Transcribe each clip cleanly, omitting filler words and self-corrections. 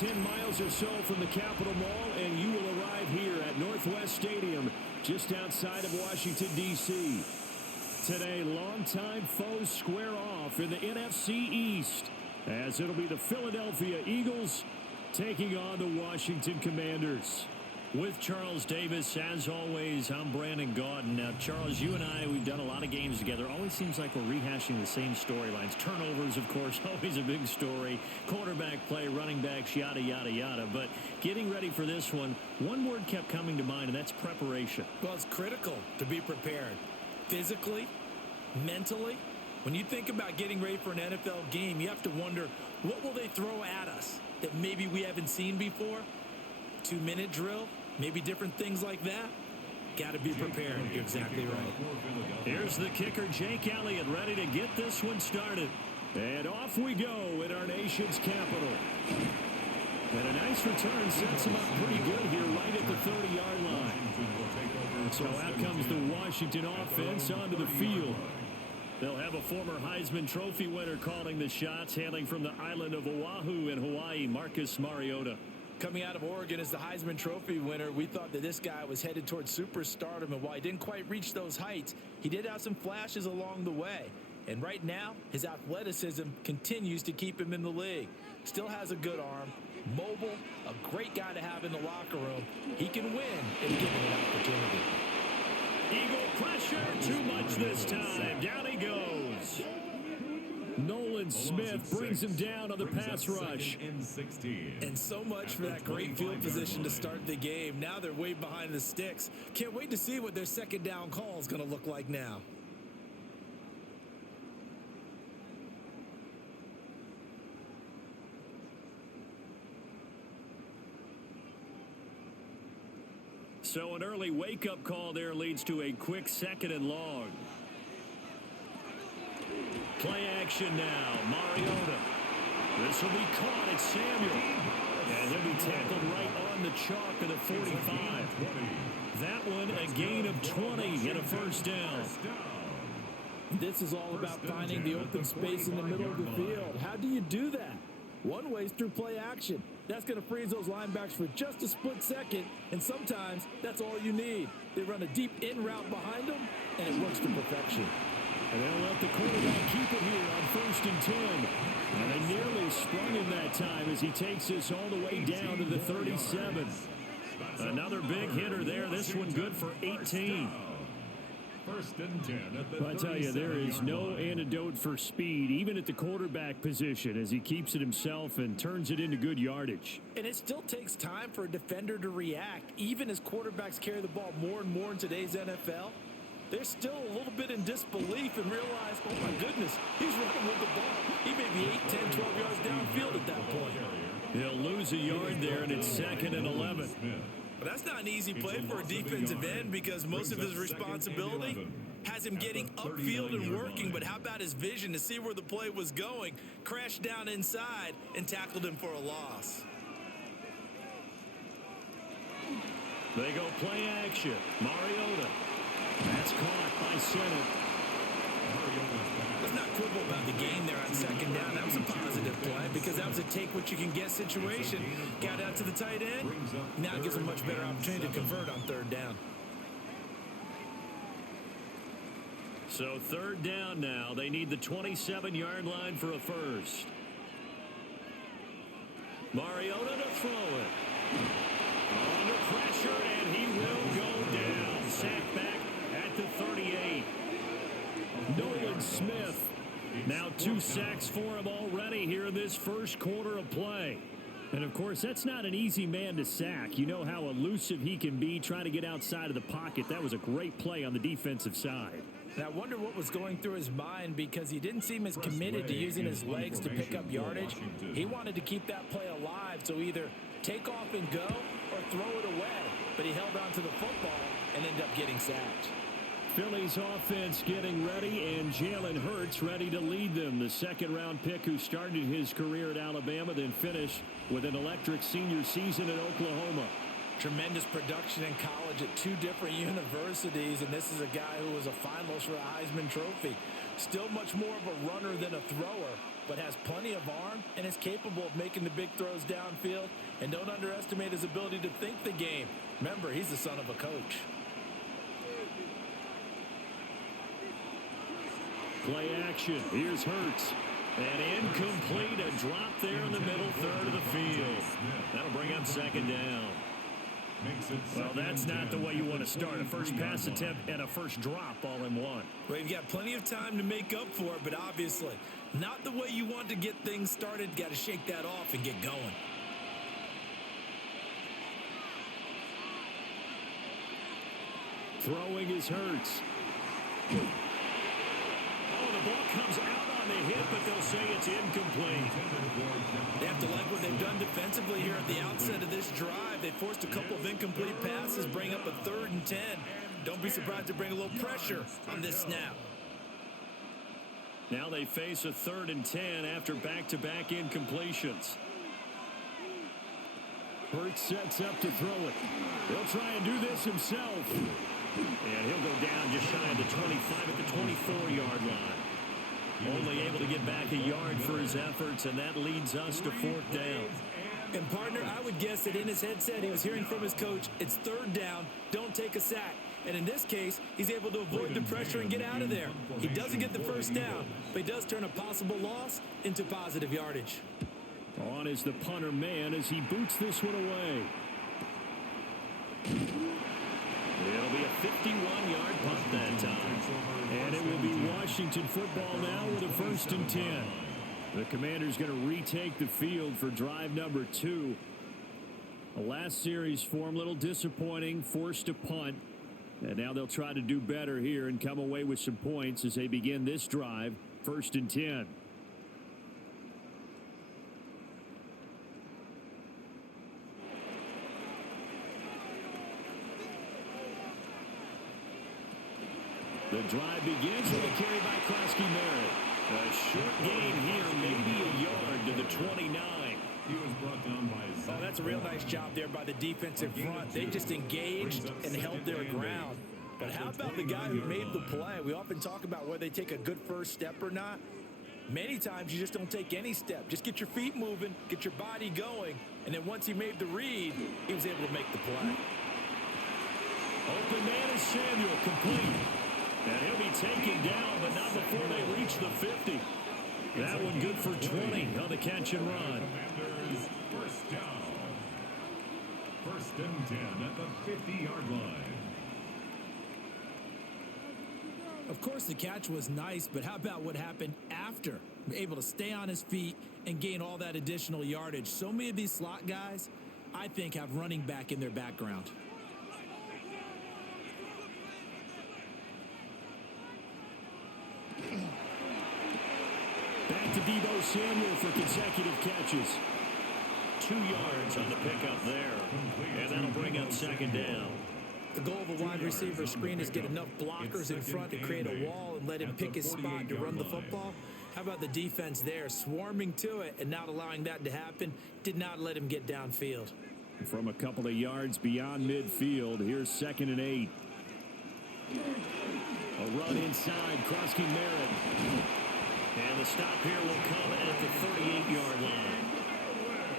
10 miles or so from the Capitol Mall, and you will arrive here at Northwest Stadium, just outside of Washington, D.C. Today, longtime foes square off in the NFC East, as it'll be the Philadelphia Eagles taking on the Washington Commanders. With Charles Davis, as always, I'm Brandon Gaudin. Now, Charles, you and I, we've done a lot of games together. Always seems like we're rehashing the same storylines. Turnovers, of course, always a big story. Quarterback play, running backs, yada, yada, yada. But getting ready for this one word kept coming to mind, and that's preparation. Well, it's critical to be prepared. Physically, mentally. When you think about getting ready for an NFL game, you have to wonder, what will they throw at us that maybe we haven't seen before? 2-minute drill? Maybe different things like that. Got to be prepared. You're exactly right. Here's the kicker, Jake Elliott, ready to get this one started. And off we go in our nation's capital. And a nice return sets him up pretty good here right at the 30-yard line. So out comes the Washington offense onto the field. They'll have a former Heisman Trophy winner calling the shots, hailing from the island of Oahu in Hawaii, Marcus Mariota. Coming out of Oregon as the Heisman Trophy winner, we thought that this guy was headed towards superstardom, and while he didn't quite reach those heights, he did have some flashes along the way. And right now, his athleticism continues to keep him in the league. Still has a good arm, mobile, a great guy to have in the locker room. He can win if given an opportunity. Eagle pressure, too much this time. Down he goes. Nolan Smith brings him down on the pass rush. And so much for that great field position to start the game. Now they're way behind the sticks. Can't wait to see what their second down call is going to look like now. So an early wake-up call there leads to a quick 2nd and long. Play action now. Mariota. This will be caught at Samuel. And he'll be tackled right on the chalk of the 45. That one a gain of 20 and a first down. This is all about finding the open space in the middle of the field. How do you do that? One way is through play action. That's going to freeze those linebackers for just a split second, and sometimes that's all you need. They run a deep in route behind them, and it works to perfection. And they'll let the quarterback keep it here on 1st and 10. And they nearly sprung him that time as he takes this all the way down to the 37. Another big hitter there. This one good for 18. 1st and 10 at the I tell you, there is no antidote for speed, even at the quarterback position, as he keeps it himself and turns it into good yardage. And it still takes time for a defender to react, even as quarterbacks carry the ball more and more in today's NFL. They're still a little bit in disbelief and realize, oh my goodness, he's running with the ball. He may be 8, 10, 12 yards downfield at that point. He'll lose a yard there, and it's 2nd and 11. But that's not an easy play for a defensive end because most of his responsibility has him getting upfield and working. But how about his vision to see where the play was going, crashed down inside, and tackled him for a loss. They go play action. Mariota. That's caught by Senate. Let's not quibble about the game there on 2nd down. That was a positive play because that was a take-what-you-can-get situation. Got out to the tight end. Now it gives a much better opportunity to convert on 3rd down. So 3rd down now. They need the 27-yard line for a first. Mariota to throw it. Under pressure, and he will go down. Sacked back at the 38. Nolan Smith. Now 2 sacks for him already here in this first quarter of play. And, of course, that's not an easy man to sack. You know how elusive he can be trying to get outside of the pocket. That was a great play on the defensive side. And I wonder what was going through his mind because he didn't seem as committed to using his legs to pick up yardage. He wanted to keep that play alive, so either take off and go or throw it away. But he held on to the football and ended up getting sacked. Philly's offense getting ready, and Jalen Hurts ready to lead them. The 2nd-round pick who started his career at Alabama, then finished with an electric senior season at Oklahoma. Tremendous production in college at 2 different universities, and this is a guy who was a finalist for a Heisman Trophy. Still much more of a runner than a thrower, but has plenty of arm and is capable of making the big throws downfield. And don't underestimate his ability to think the game. Remember, he's the son of a coach. Play action. Here's Hurts. And incomplete. A drop there in the middle third of the field. That'll bring up second down. Well, that's not the way you want to start. A first pass attempt and a first drop all in one. Well, you've got plenty of time to make up for it, but obviously not the way you want to get things started. Got to shake that off and get going. Throwing is Hurts. Oh, the ball comes out on the hit, but they'll say it's incomplete. They have to like what they've done defensively here at the outset of this drive. They forced a couple of incomplete passes, bring up a 3rd and 10. Don't be surprised to bring a little pressure on this snap. Now they face a 3rd and 10 after back-to-back incompletions. Hurts sets up to throw it. He'll try and do this himself. And he'll go down just shy of the 25 at the 24-yard line. Only able to get back a yard for his efforts, and that leads us to 4th down. And, partner, I would guess that in his headset he was hearing from his coach, it's 3rd down, don't take a sack. And in this case, he's able to avoid the pressure and get out of there. He doesn't get the first down, but he does turn a possible loss into positive yardage. On is the punter man as he boots this one away. It'll be a 51-yard punt that time. And it will be Washington football now with a 1st and 10. The Commanders going to retake the field for drive number 2. The last series form, a little disappointing, forced to punt. And now they'll try to do better here and come away with some points as they begin this drive, 1st and 10. The drive begins with a carry by Krosky Merritt. A short gain here, maybe a yard to the 29. He was brought down by Oh, that's a real nice job there by the defensive front. They just engaged and held their ground. But how about the guy who made the play? We often talk about whether they take a good first step or not. Many times you just don't take any step. Just get your feet moving, get your body going, and then once he made the read, he was able to make the play. Open man is Samuel, complete. And he'll be taken down, but not before they reach the 50. That one good for 20 on the catch and run. Commanders first down. 1st and 10 at the 50-yard line. Of course, the catch was nice, but how about what happened after? Able to stay on his feet and gain all that additional yardage. So many of these slot guys, I think, have running back in their background. Back to Deebo Samuel for consecutive catches. 2 yards on the pickup there. And that'll bring up second down. The goal of a wide receiver screen is get enough blockers in front to create a wall and let him pick his spot to run the football. How about the defense there, swarming to it and not allowing that to happen? Did not let him get downfield. From a couple of yards beyond midfield, here's 2nd and 8. A run inside, Krosky Merritt. And the stop here will come at the 38-yard line.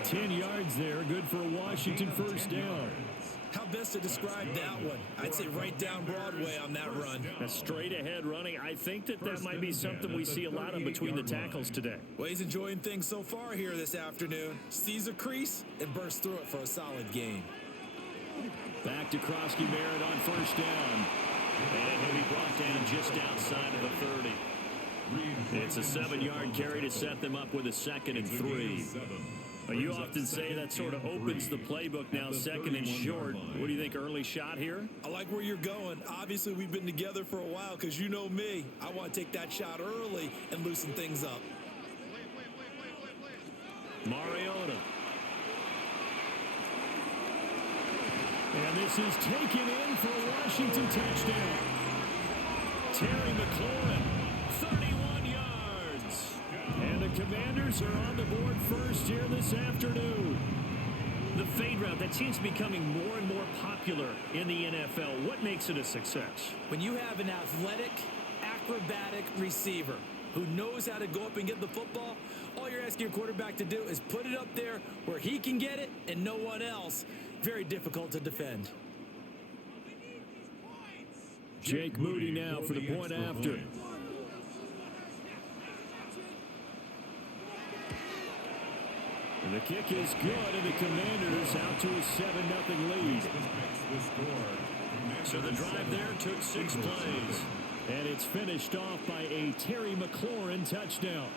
10 yards there, good for a Washington first down. How best to describe that one? I'd say right down Broadway on that run. A straight ahead running. I think that might be something we see a lot of between the tackles today. Well, he's enjoying things so far here this afternoon. Sees a crease and bursts through it for a solid gain. Back to Krosky Merritt on first down. And he'll be brought down just outside of the 30. It's a 7-yard carry to set them up with a 2nd and 3. You often say that sort of opens the playbook now, 2nd and short. What do you think, early shot here? I like where you're going. Obviously, we've been together for a while because you know me. I want to take that shot early and loosen things up. Mariota. And this is taken in for a Washington touchdown. Terry McLaurin, 31 yards. And the Commanders are on the board first here this afternoon. The fade route, that seems to be becoming more and more popular in the NFL. What makes it a success? When you have an athletic, acrobatic receiver who knows how to go up and get the football, all you're asking your quarterback to do is put it up there where he can get it and no one else. Very difficult to defend. Jake Moody now for the point after. And the kick is good, and the Commanders out to a 7-0 lead. So the drive there took 6 plays. And it's finished off by a Terry McLaurin touchdown.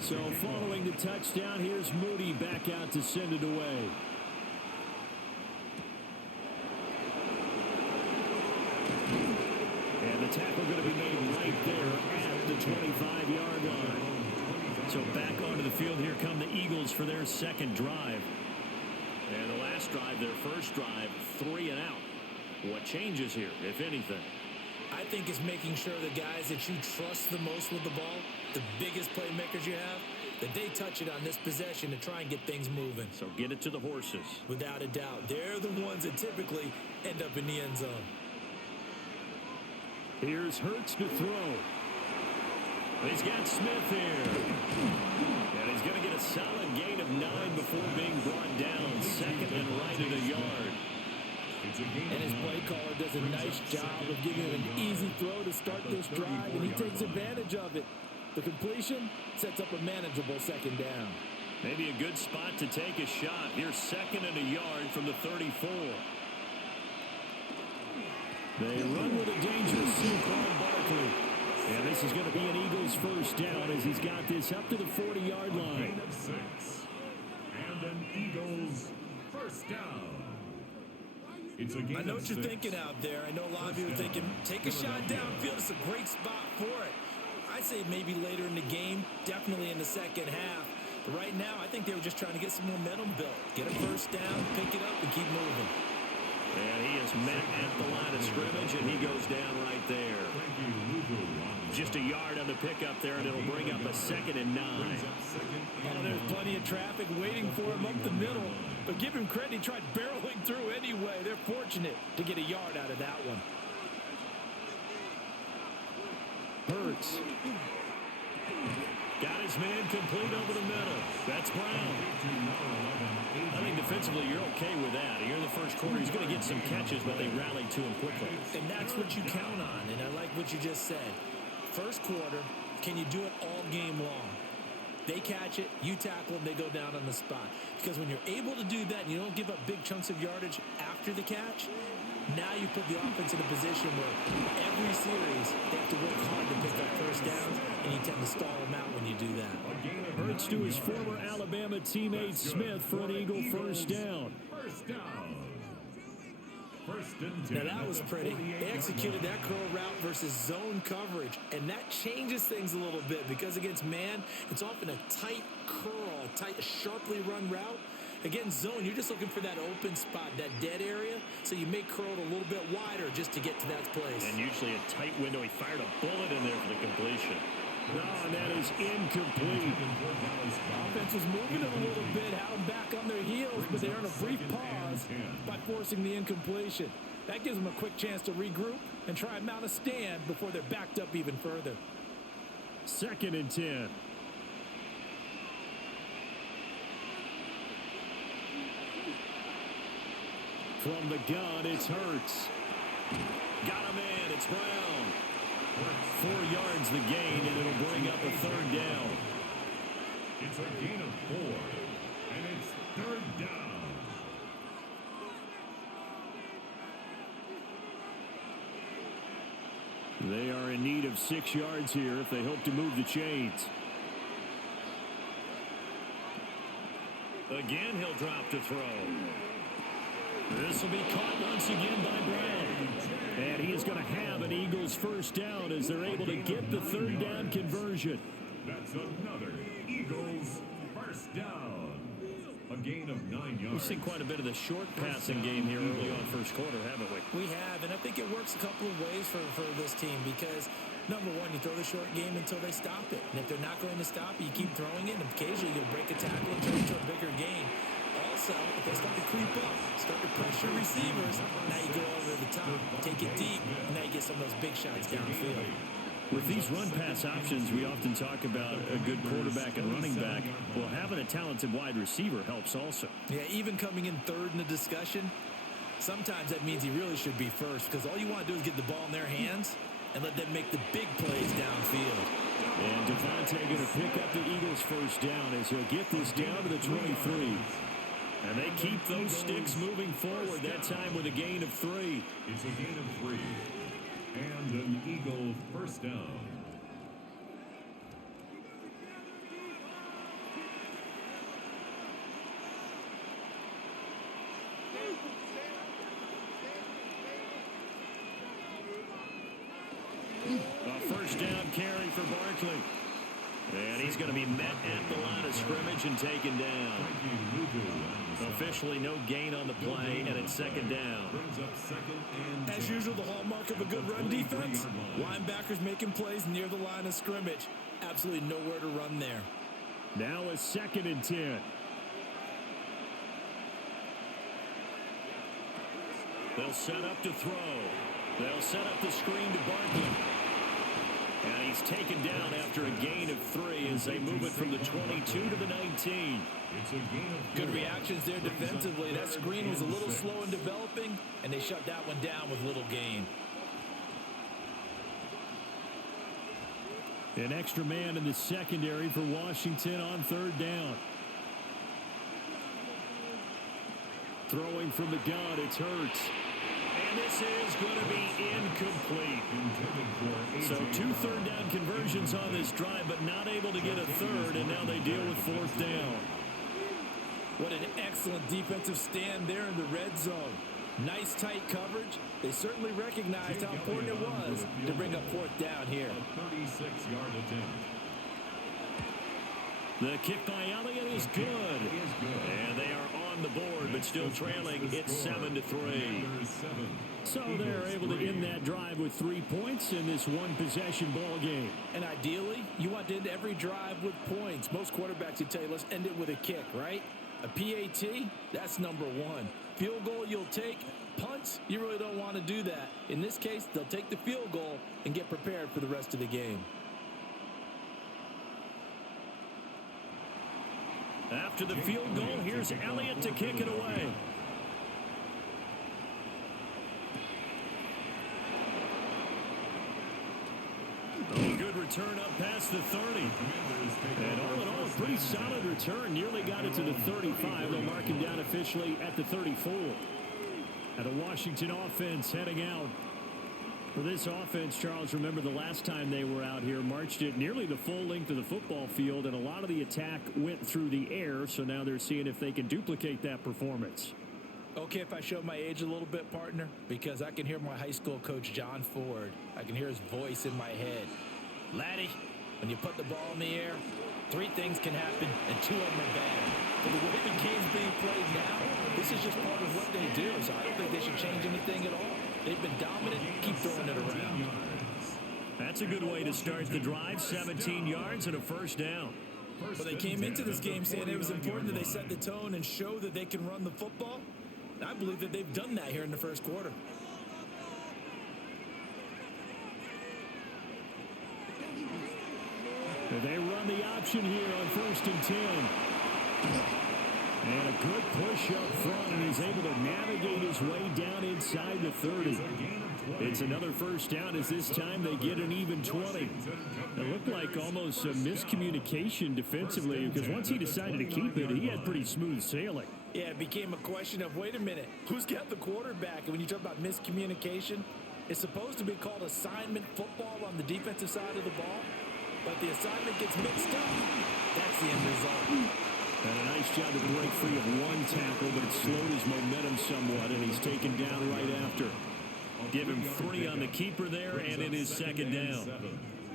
So following the touchdown, here's Moody back out to send it away. And the tackle going to be made right there at the 25-yard line. So back onto the field, here come the Eagles for their second drive. And the last drive, their first drive, 3 and out. What changes here, if anything? I think it's making sure the guys that you trust the most with the ball, the biggest playmakers you have, that they touch it on this possession to try and get things moving. So get it to the horses. Without a doubt. They're the ones that typically end up in the end zone. Here's Hurts to throw. He's got Smith here. And he's going to get a solid gain of 9 before being brought down. Second and right at a yard. And his play caller does a nice job of giving him an easy throw to start this drive, and he takes advantage of it. The completion sets up a manageable second down. Maybe a good spot to take a shot. Here's second and a yard from the 34. They run with a dangerous Saquon Barkley. And this is going to be an Eagles first down as he's got this up to the 40-yard line. And an Eagles first down. I know what you're thinking out there. I know a lot of you are thinking, take a shot downfield. It's a great spot for it. I'd say maybe later in the game, definitely in the second half. But right now, I think they were just trying to get some momentum built. Get a first down, pick it up, and keep moving. And he is met at the line of scrimmage, and he goes down right there. Just a yard on the pickup there, and it'll bring up a 2nd and 9. Oh, there's plenty of traffic waiting for him up the middle. But give him credit, he tried barreling through anyway. They're fortunate to get a yard out of that one. Hurts. Got his man complete over the middle. That's Brown. I think defensively you're okay with that. Here in the first quarter, he's going to get some catches, but they rallied to him quickly. And that's what you count on, and I like what you just said. First quarter, can you do it all game long? They catch it, you tackle them, they go down on the spot. Because when you're able to do that and you don't give up big chunks of yardage after the catch, now you put the offense in a position where every series they have to work hard to pick up first downs, and you tend to stall them out when you do that. Hurts to his former Alabama teammate Smith for an Eagle first down. Now that was pretty. They executed that curl route versus zone coverage, and that changes things a little bit because against man, it's often a tight curl, tight, sharply run route. Against zone, you're just looking for that open spot, that dead area, so you may curl it a little bit wider just to get to that place. And usually a tight window. He fired a bullet in there for the completion. No, and that is incomplete. Offense was moving it a little bit, had them back on their heels, but they earn a brief pause by forcing the incompletion. That gives them a quick chance to regroup and try and mount a stand before they're backed up even further. 2nd and 10. From the gun, it's Hurts. Got a man, it's Brown. 4 yards the gain, and it'll bring up a 3rd down. It's a gain of 4, and it's 3rd down. They are in need of 6 yards here if they hope to move the chains. Again, he'll drop to throw. This will be caught once again by Brown. And he is going to have an Eagles first down as they're able to get the 3rd down conversion. That's another Eagles Eagles, first down. A gain of 9 yards. We've seen quite a bit of the short passing game here early on first quarter, haven't we? We have, and I think it works a couple of ways for this team because, number one, you throw the short game until they stop it. And if they're not going to stop it, you keep throwing it, and occasionally you'll break a tackle and turn it to a bigger gain. Also, if they start to creep up, start to pressure receivers, now you go over the top, take it deep, and now you get some of those big shots downfield. With these run-pass options, we often talk about a good quarterback and running back. Well, having a talented wide receiver helps also. Yeah, even coming in third in the discussion, sometimes that means he really should be first because all you want to do is get the ball in their hands and let them make the big plays downfield. And Devontae going to pick up the Eagles' first down as he'll get this down to the 23. And they keep those sticks moving forward, that time with a gain of 3. It's a gain of 3. And an Eagle first down. A first down carry for Barkley. And he's going to be met at the line of scrimmage and taken down. Officially no gain on the play, and it's second down. As usual, the hallmark of a good run defense, linebackers making plays near the line of scrimmage. Absolutely nowhere to run there. Now a 2nd and 10. They'll set up to throw. They'll set up the screen to Barkley. And he's taken down after a gain of 3 as they move it from the 22 to the 19. Good reactions there defensively. That screen was a little slow in developing, and they shut that one down with little gain. An extra man in the secondary for Washington on 3rd down. Throwing from the gun, it's Hurts. And this is going to be incomplete. So 2 third-down conversions on this drive, but not able to get a third, and now they deal with 4th down. What an excellent defensive stand there in the red zone. Nice tight coverage. They certainly recognized how important it was to bring up 4th down here. 36-yard attempt. The kick by Elliott is good. And they are on the board, but still trailing. It's 7-3. So they're able to end that drive with 3 points in this one-possession ball game. And ideally, you want to end every drive with points. Most quarterbacks would tell you, let's end it with a kick, right? A PAT, that's number 1. Field goal you'll take. Punts, you really don't want to do that. In this case, they'll take the field goal and get prepared for the rest of the game. After the field goal, here's Elliott to kick it away. A good return up past the 30. And all in all, a pretty solid return. Nearly got it to the 35. They'll mark him down officially at the 34. And the Washington offense heading out. For this offense, Charles, remember the last time they were out here, marched it nearly the full length of the football field, and a lot of the attack went through the air, so now they're seeing if they can duplicate that performance. Okay, if I show my age a little bit, partner, because I can hear my high school coach, John Ford. I can hear his voice in my head. Laddie, when you put the ball in the air, 3 things can happen, and 2 of them are bad. But the way the game's being played now, this is just part of what they do, so I don't think they should change anything at all. They've been dominant. Keep throwing it around. That's a good way to start the drive. 17 yards and a first down. But they came into this game saying it was important that they set the tone and show that they can run the football. And I believe that they've done that here in the first quarter. They run the option here on 1st and 10. And a good push up front, and he's able to navigate his way down inside the 30. It's another first down as this time they get an even 20. It looked like almost a miscommunication defensively because once he decided to keep it, he had pretty smooth sailing. Yeah, it became a question of, wait a minute, who's got the quarterback? And when you talk about miscommunication, it's supposed to be called assignment football on the defensive side of the ball, but the assignment gets mixed up. That's the end result. And a nice job to break free of 1 tackle, but it slowed his momentum somewhat, and he's taken down right after. Give him 3 on the keeper there, and it is second down.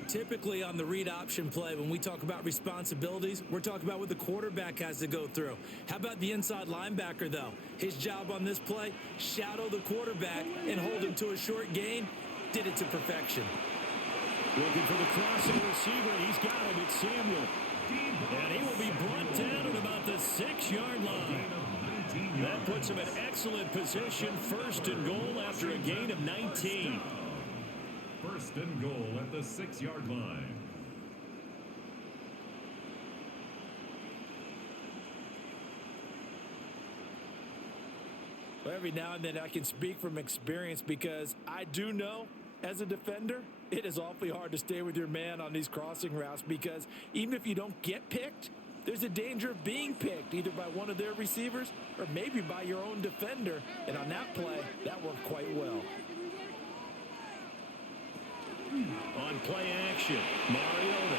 typically on the read option play, when we talk about responsibilities, we're talking about what the quarterback has to go through. How about the inside linebacker, though? His job on this play, shadow the quarterback and hold him to a short gain. Did it to perfection. Looking for the crossing receiver. He's got him. It's Samuel. And he will be brought down at about the 6-yard line. That puts him in excellent position. First and goal after a gain of 19. First and goal at the 6-yard line. Well, every now and then I can speak from experience because I do know as a defender, it is awfully hard to stay with your man on these crossing routes because even if you don't get picked, there's a danger of being picked either by one of their receivers or maybe by your own defender. And on that play, that worked quite well. On play action, Mariota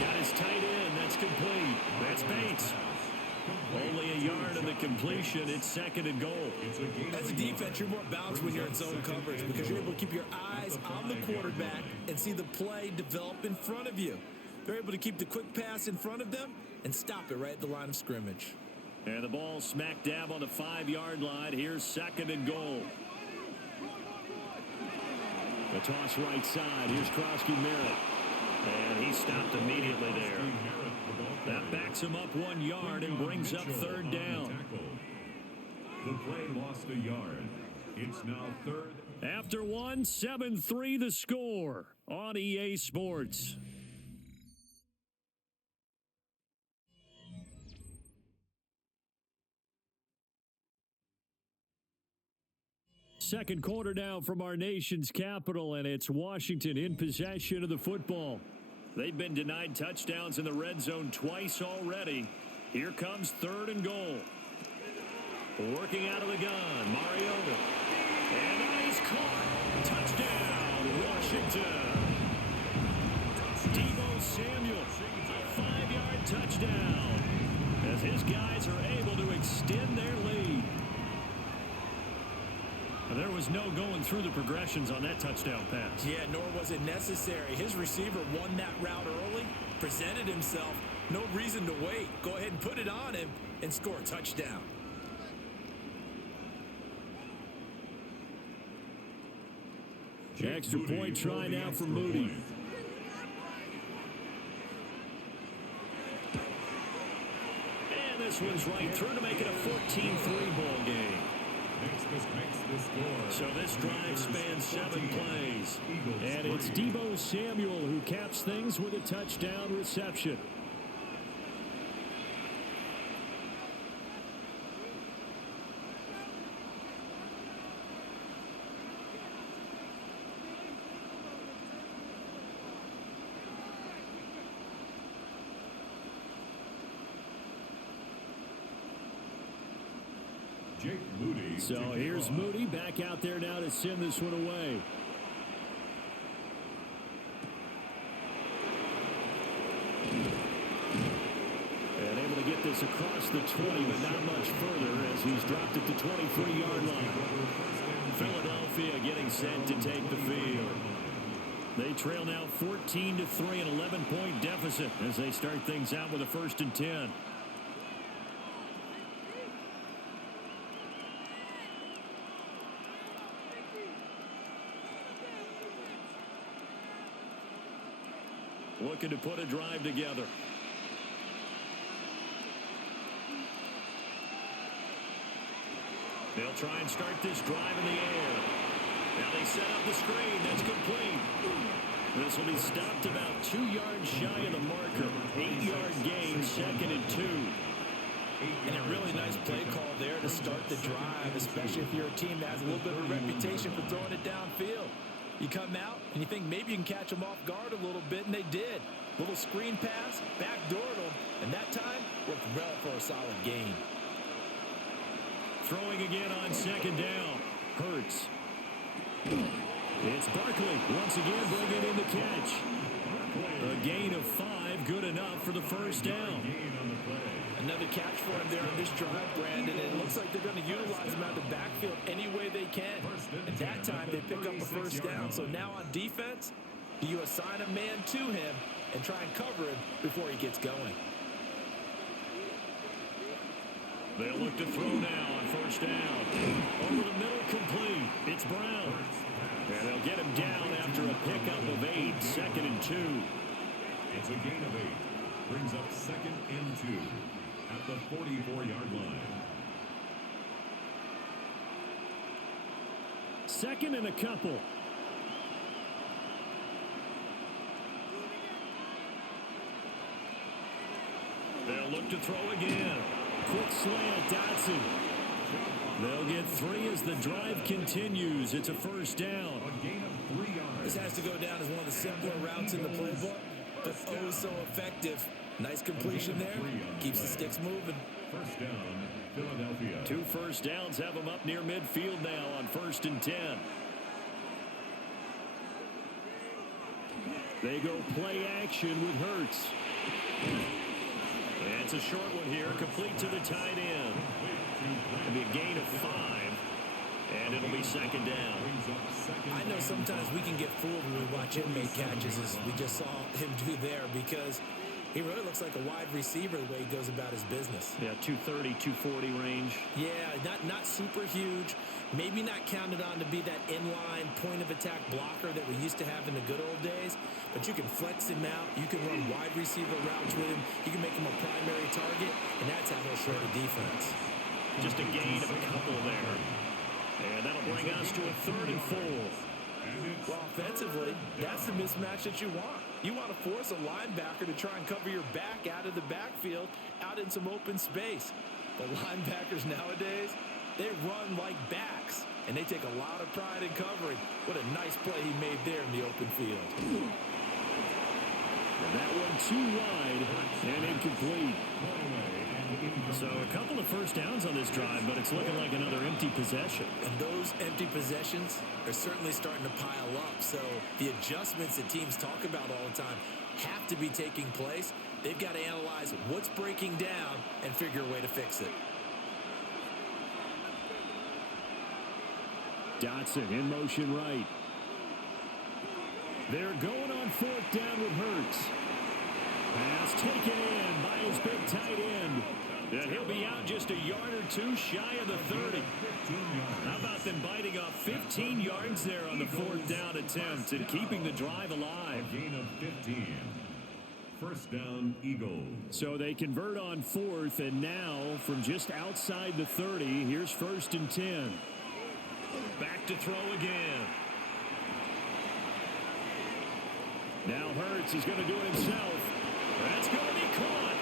got his tight end. That's complete. That's Bates. Only a yard of the completion. It's second and goal. As a defense, you're more balanced when you're in zone coverage because you're able to keep your eyes on the quarterback and see the play develop in front of you. They're able to keep the quick pass in front of them and stop it right at the line of scrimmage. And the ball smack dab on the 5-yard line. Here's second and goal. The toss right side. Here's Krosky-Merritt. And he stopped immediately there. That backs him up 1 yard and brings up third down. The play lost a yard. It's now third. After 1, 7-3 the score on EA Sports. Second quarter now from our nation's capital, and it's Washington in possession of the football. They've been denied touchdowns in the red zone twice already. Here comes third and goal. Working out of the gun, Mariota. And he's caught. Touchdown, Washington. Deebo Samuel, a 5-yard touchdown. As his guys are able to extend their lead. There was no going through the progressions on that touchdown pass. Yeah, nor was it necessary. His receiver won that route early, presented himself. No reason to wait. Go ahead and put it on him and score a touchdown. Extra point try now for Moody. And this one's right through to make it a 14-3 ball game. So this drive spans 7 plays. And it's Deebo Samuel who caps things with a touchdown reception. So here's Moody back out there now to send this one away. And able to get this across the 20, but not much further as he's dropped at the 23-yard line. Philadelphia getting set to take the field. They trail now 14-3, an 11-point deficit as they start things out with a 1st and 10. Looking to put a drive together. They'll try and start this drive in the air. Now they set up the screen. That's complete. This will be stopped about 2 yards shy of the marker. 8-yard gain, 2nd and 2. And a really nice play call there to start the drive, especially if you're a team that has a little bit of a reputation for throwing it downfield. You come out and you think maybe you can catch them off guard a little bit, and they did. Little screen pass, backdoored them, and that time worked well for a solid gain. Throwing again on 2nd down. Hurts. It's Barkley once again bringing in the catch. A gain of 5, good enough for the 1st down. Another catch for him there on this drive, Brandon, and it looks like they're going to utilize him out of the backfield any way they can. At that time, they pick up a 1st down. So now on defense, Do you assign a man to him and try and cover him before he gets going? They'll look to throw now on first down. Over the middle, complete. It's Brown. And they'll get him down after a pickup of 8, 2nd and 2. It's a gain of 8. Brings up 2nd and 2 at the 44-yard line. 2nd and a couple. They'll look to throw again. Quick slant, Dotson. They'll get 3 as the drive continues. It's a first down. A gain of 3 yards. This has to go down as one of the simpler routes in the playbook, but oh so effective. Nice completion there. Keeps the sticks moving. First down, Philadelphia. 2 first downs have them up near midfield now on 1st and 10. They go play action with Hurts. It's a short one here, complete to the tight end. It'll be a gain of 5, and it'll be 2nd down. I know sometimes we can get fooled when we watch him make catches, as we just saw him do there, because he really looks like a wide receiver the way he goes about his business. Yeah, 230, 240 range. Yeah, not super huge. Maybe not counted on to be that inline point-of-attack blocker that we used to have in the good old days. But you can flex him out. You can run wide receiver routes with him. You can make him a primary target, and that's how he'll shred a defense. Just a gain of a couple there. And that'll bring us to a 3rd and 4. Well, offensively, that's the mismatch that you want. You want to force a linebacker to try and cover your back out of the backfield, out in some open space. The linebackers nowadays, they run like backs, and they take a lot of pride in covering. What a nice play he made there in the open field. And that one too wide and incomplete. So a couple of first downs on this drive, but it's looking like another empty possession. And those empty possessions are certainly starting to pile up. So the adjustments that teams talk about all the time have to be taking place. They've got to analyze what's breaking down and figure a way to fix it. Dotson in motion right. They're going on 4th down with Hurts. Pass taken in by his big tight end. And he'll be out just a yard or 2 shy of the 30. How about them biting off 15 yards there on the 4th down attempt and keeping the drive alive? A gain of 15. First down, Eagles. So they convert on 4th, and now from just outside the 30, here's 1st and 10. Back to throw again. Now Hurts is going to do it himself. That's going to be caught.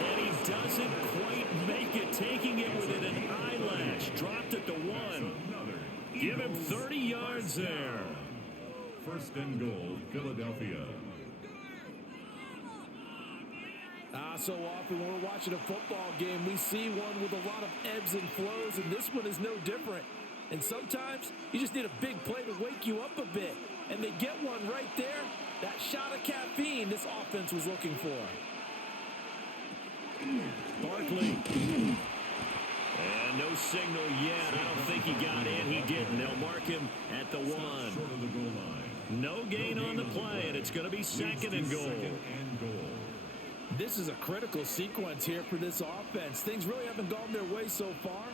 And he doesn't quite make it, taking it within an eyelash. Dropped at the 1. Give him 30 yards there. First and goal, Philadelphia. So often when we're watching a football game, we see one with a lot of ebbs and flows, and this one is no different. And sometimes you just need a big play to wake you up a bit. And they get one right there. That shot of caffeine this offense was looking for. Barkley. And no signal yet. I don't think he got in. He didn't. They'll mark him at the 1. Short of the goal line. No gain on the play, and it's going to be 2nd and goal. This is a critical sequence here for this offense. Things really haven't gone their way so far.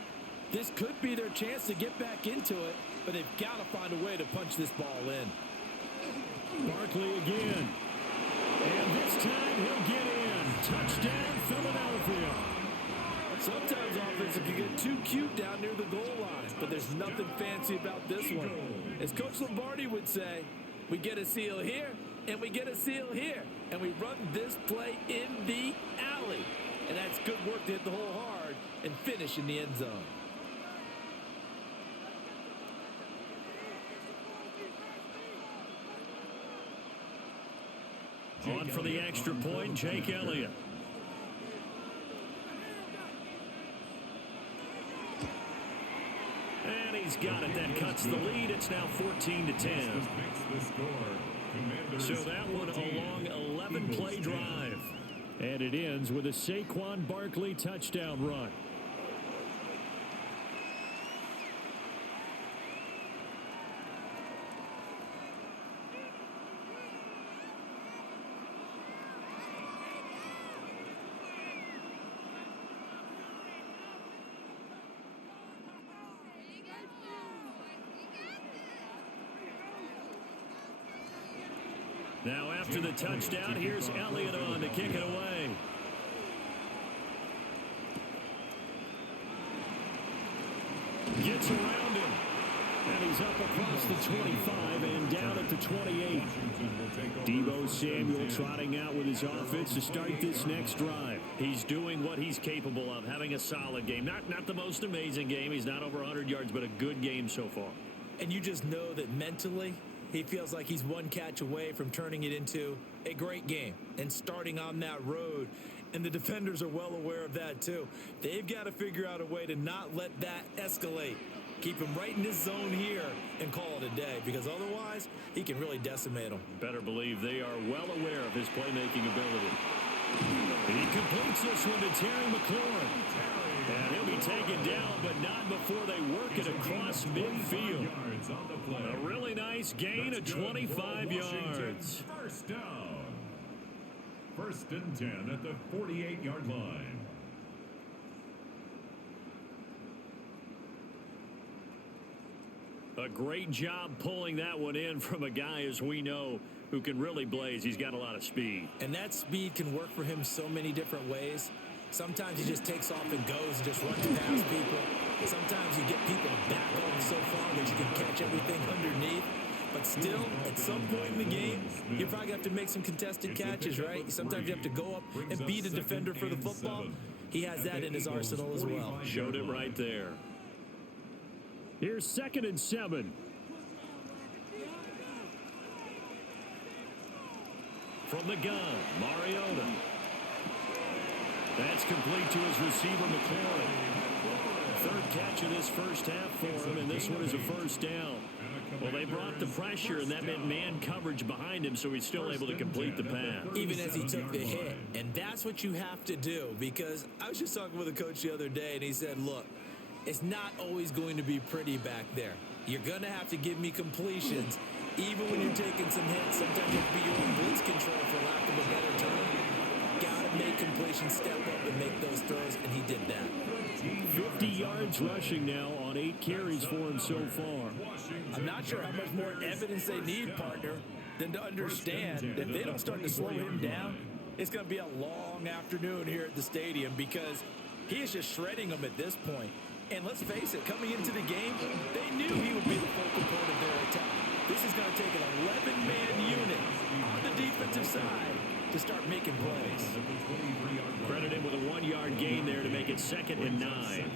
This could be their chance to get back into it, but they've got to find a way to punch this ball in. Barkley again. And this time he'll get in. Touchdown, Philadelphia. Sometimes offenses can get too cute down near the goal line, but there's nothing fancy about this one. As Coach Lombardi would say, we get a seal here, and we get a seal here, and we run this play in the alley. And that's good work to hit the hole hard and finish in the end zone. On for the extra point, Jake Elliott. And he's got it. That cuts the lead. It's now 14-10. So that one a long 11-play drive. And it ends with a Saquon Barkley touchdown run. Now after the touchdown, here's Elliott on to kick it away. Gets around him. And he's up across the 25 and down at the 28. Deebo Samuel trotting out with his offense to start this next drive. He's doing what he's capable of, having a solid game. Not the most amazing game. He's not over 100 yards, but a good game so far. And you just know that mentally, he feels like he's one catch away from turning it into a great game and starting on that road. And the defenders are well aware of that, too. They've got to figure out a way to not let that escalate. Keep him right in this zone here and call it a day, because otherwise he can really decimate them. Better believe they are well aware of his playmaking ability. He completes this one to Terry McLaurin. And he'll be taken down, but not before they work it across midfield. A really nice gain of 25 yards. First down. First and 10 at the 48-yard line. A great job pulling that one in from a guy, as we know, who can really blaze. He's got a lot of speed. And that speed can work for him so many different ways. Sometimes he just takes off and goes and just runs past people. Sometimes you get people back on so far that you can catch everything underneath. But still, at some point in the game, you're probably going to have to make some contested catches, right? Sometimes you have to go up and beat a defender for the football. He has that in his arsenal as well. Showed it right there. Here's 2nd and 7. From the gun, Mariota. That's complete to his receiver, McLaurin. Third catch of this first half for him, and this one is a first down. Well, they brought the pressure, and that meant man coverage behind him, so he's still able to complete the pass. Even as he took the hit. And that's what you have to do, because I was just talking with a coach the other day, and he said, look, it's not always going to be pretty back there. You're going to have to give me completions, even when you're taking some hits. Sometimes you have to be your own blitz control, for lack of a better term. Got to make completions, step up and make those throws, and he did that. 50 yards rushing now on 8 carries for him so far. I'm not sure how much more evidence they need, partner, than to understand that if they don't start to slow him down, it's going to be a long afternoon here at the stadium, because he is just shredding them at this point. And let's face it, coming into the game, they knew he would be the focal point of their attack. This is going to take an 11-man unit on the defensive side to start making plays. Credit him with a 1-yard gain there to make it 2nd and 9.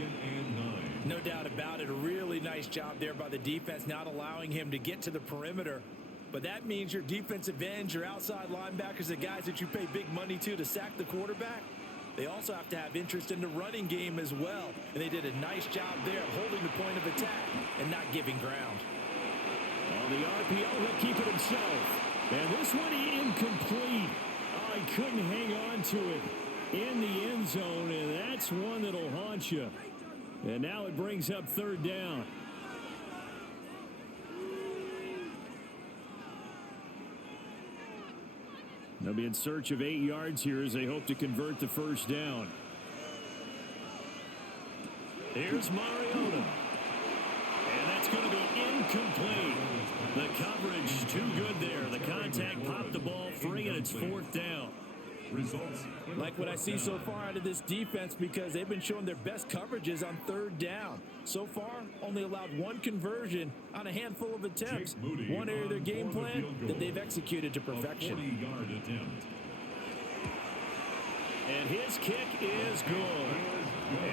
No doubt about it. A really nice job there by the defense, not allowing him to get to the perimeter. But that means your defensive ends, your outside linebackers, the guys that you pay big money to sack the quarterback, they also have to have interest in the running game as well. And they did a nice job there of holding the point of attack and not giving ground. On the RPO, he'll keep it himself. And this one incomplete. Oh, he couldn't hang on to it in the end zone, and that's one that'll haunt you. And now it brings up 3rd down. They'll be in search of 8 yards here as they hope to convert the first down. Here's Mariota. And that's going to be incomplete. The coverage too good there. The contact popped the ball free, and it's 4th down. Results. Like what I see so far out of this defense, because they've been showing their best coverages on 3rd down. So far, only allowed 1 conversion on a handful of attempts. One area of their game plan that they've executed to perfection. 40-yard attempt. And his kick is good.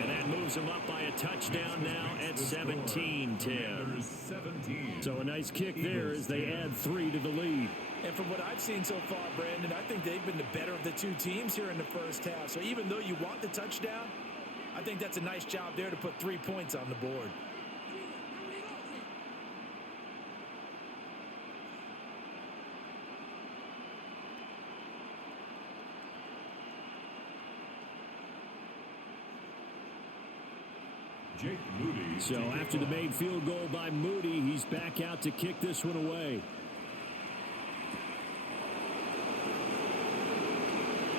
And that moves him up by a touchdown now at 17-10. So a nice kick there as they add 3 to the lead. And from what I've seen so far, Brandon, I think they've been the better of the two teams here in the first half. So even though you want the touchdown, I think that's a nice job there to put 3 points on the board. Jake Moody. So after the made field goal by Moody, he's back out to kick this one away.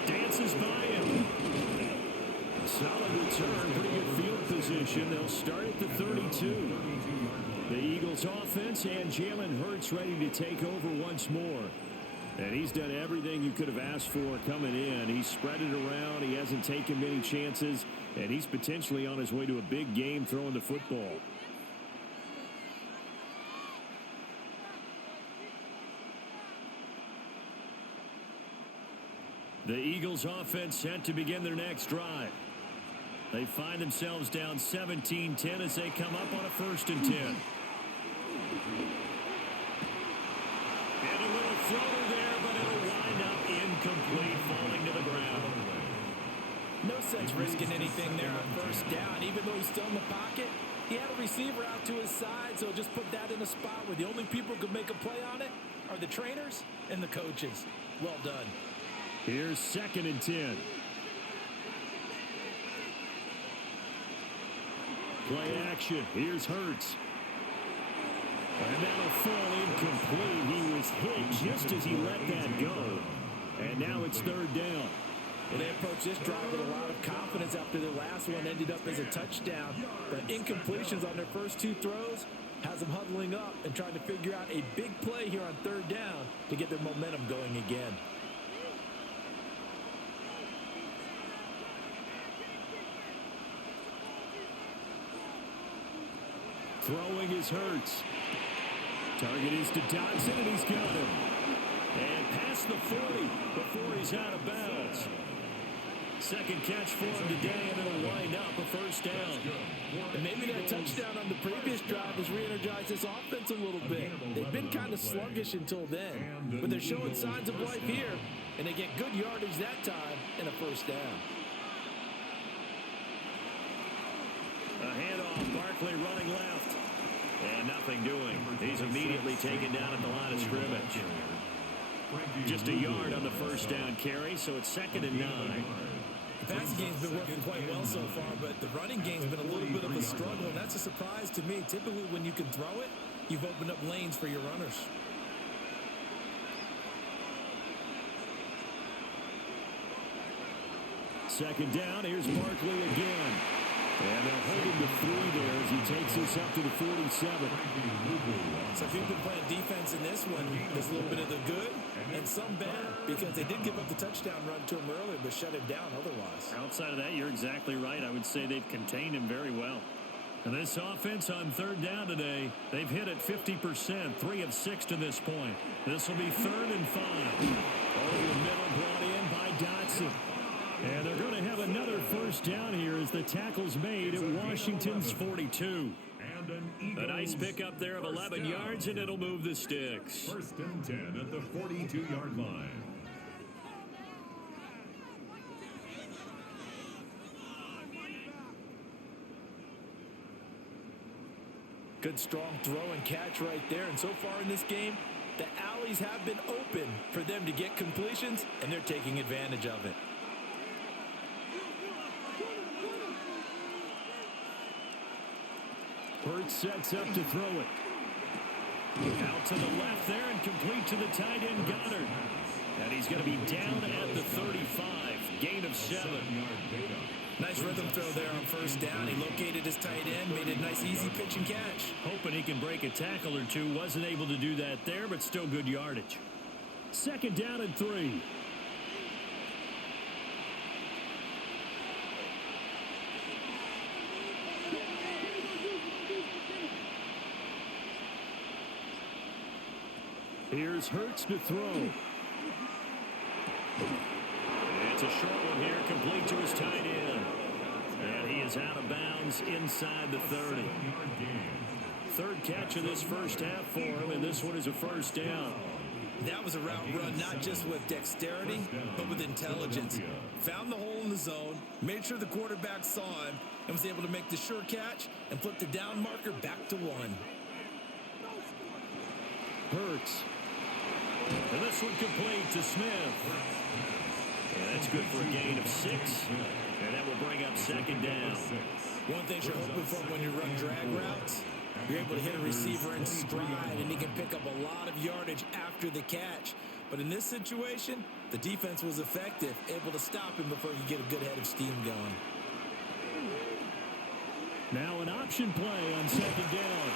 Dances by him. Solid return, pretty good field position. They'll start at the 32. The Eagles offense and Jalen Hurts ready to take over once more. And he's done everything you could have asked for coming in. He's spread it around. He hasn't taken many chances. And he's potentially on his way to a big game throwing the football. The Eagles offense set to begin their next drive. They find themselves down 17-10 as they come up on a 1st and 10. And a little floater there, but it'll wind up incomplete, falling to the ground. No sense risking anything there on 1st down. Even though he's still in the pocket, he had a receiver out to his side, so just put that in a spot where the only people who could make a play on it are the trainers and the coaches. Well done. Here's 2nd and 10. Play action. Here's Hurts. And that'll fall incomplete. He was hit just as he let that go. And now it's 3rd down. And they approach this drive with a lot of confidence after their last one ended up as a touchdown. But incompletions on their first 2 throws has them huddling up and trying to figure out a big play here on 3rd down to get their momentum going again. Throwing is Hurts. Target is to Dodson, and he's got him. And past the 40 before he's out of bounds. 2nd catch for him today, and it'll wind up a 1st down. And maybe that touchdown on the previous drive has re-energized this offense a little bit. They've been kind of sluggish until then, but they're showing signs of life here, and they get good yardage that time and a 1st down. A handoff, Barkley running left. And nothing doing. He's immediately taken down at the line of scrimmage. Just a yard on the 1st down carry, so it's 2nd and 9. The passing game's been working quite well so far, but the running game's been a little bit of a struggle, and that's a surprise to me. Typically, when you can throw it, you've opened up lanes for your runners. Second down, here's Barkley again. And they'll hold him to 3 there as he takes us up to the 47. So if you've been playing defense in this one, there's a little bit of the good and some bad, because they did give up the touchdown run to him earlier, but shut him down otherwise. Outside of that, you're exactly right. I would say they've contained him very well. And this offense on 3rd down today, they've hit it 50%, 3 of 6 to this point. This will be 3rd and 5. Over the middle, brought in by Dodson. And they're going to have another 1st down here as the tackle's made at Washington's 42. A nice pickup there of 11 yards, and it'll move the sticks. 1st and 10 at the 42-yard line. Good strong throw and catch right there. And so far in this game, the alleys have been open for them to get completions, and they're taking advantage of it. Hurts sets up to throw it. Out to the left there and complete to the tight end Goddard. And he's going to be down at the 35. Gain of 7. Nice rhythm throw there on 1st down. He located his tight end, made a nice easy pitch and catch. Hoping he can break a tackle or two. Wasn't able to do that there, but still good yardage. 2nd down and 3. Here's Hurts to throw. It's a short one here, complete to his tight end. And he is out of bounds inside the 30. 3rd catch of this 1st half for him, and this one is a 1st down. That was a route run not just with dexterity, but with intelligence. Found the hole in the zone, made sure the quarterback saw him, and was able to make the sure catch and flip the down marker back to 1. Hurts. And this one complete to Smith. And that's good for a gain of 6. And that will bring up 2nd down. One thing you're hoping for when you run drag routes, you're able to hit a receiver in stride, and he can pick up a lot of yardage after the catch. But in this situation, the defense was effective, able to stop him before he could get a good head of steam going. Now an option play on 2nd down.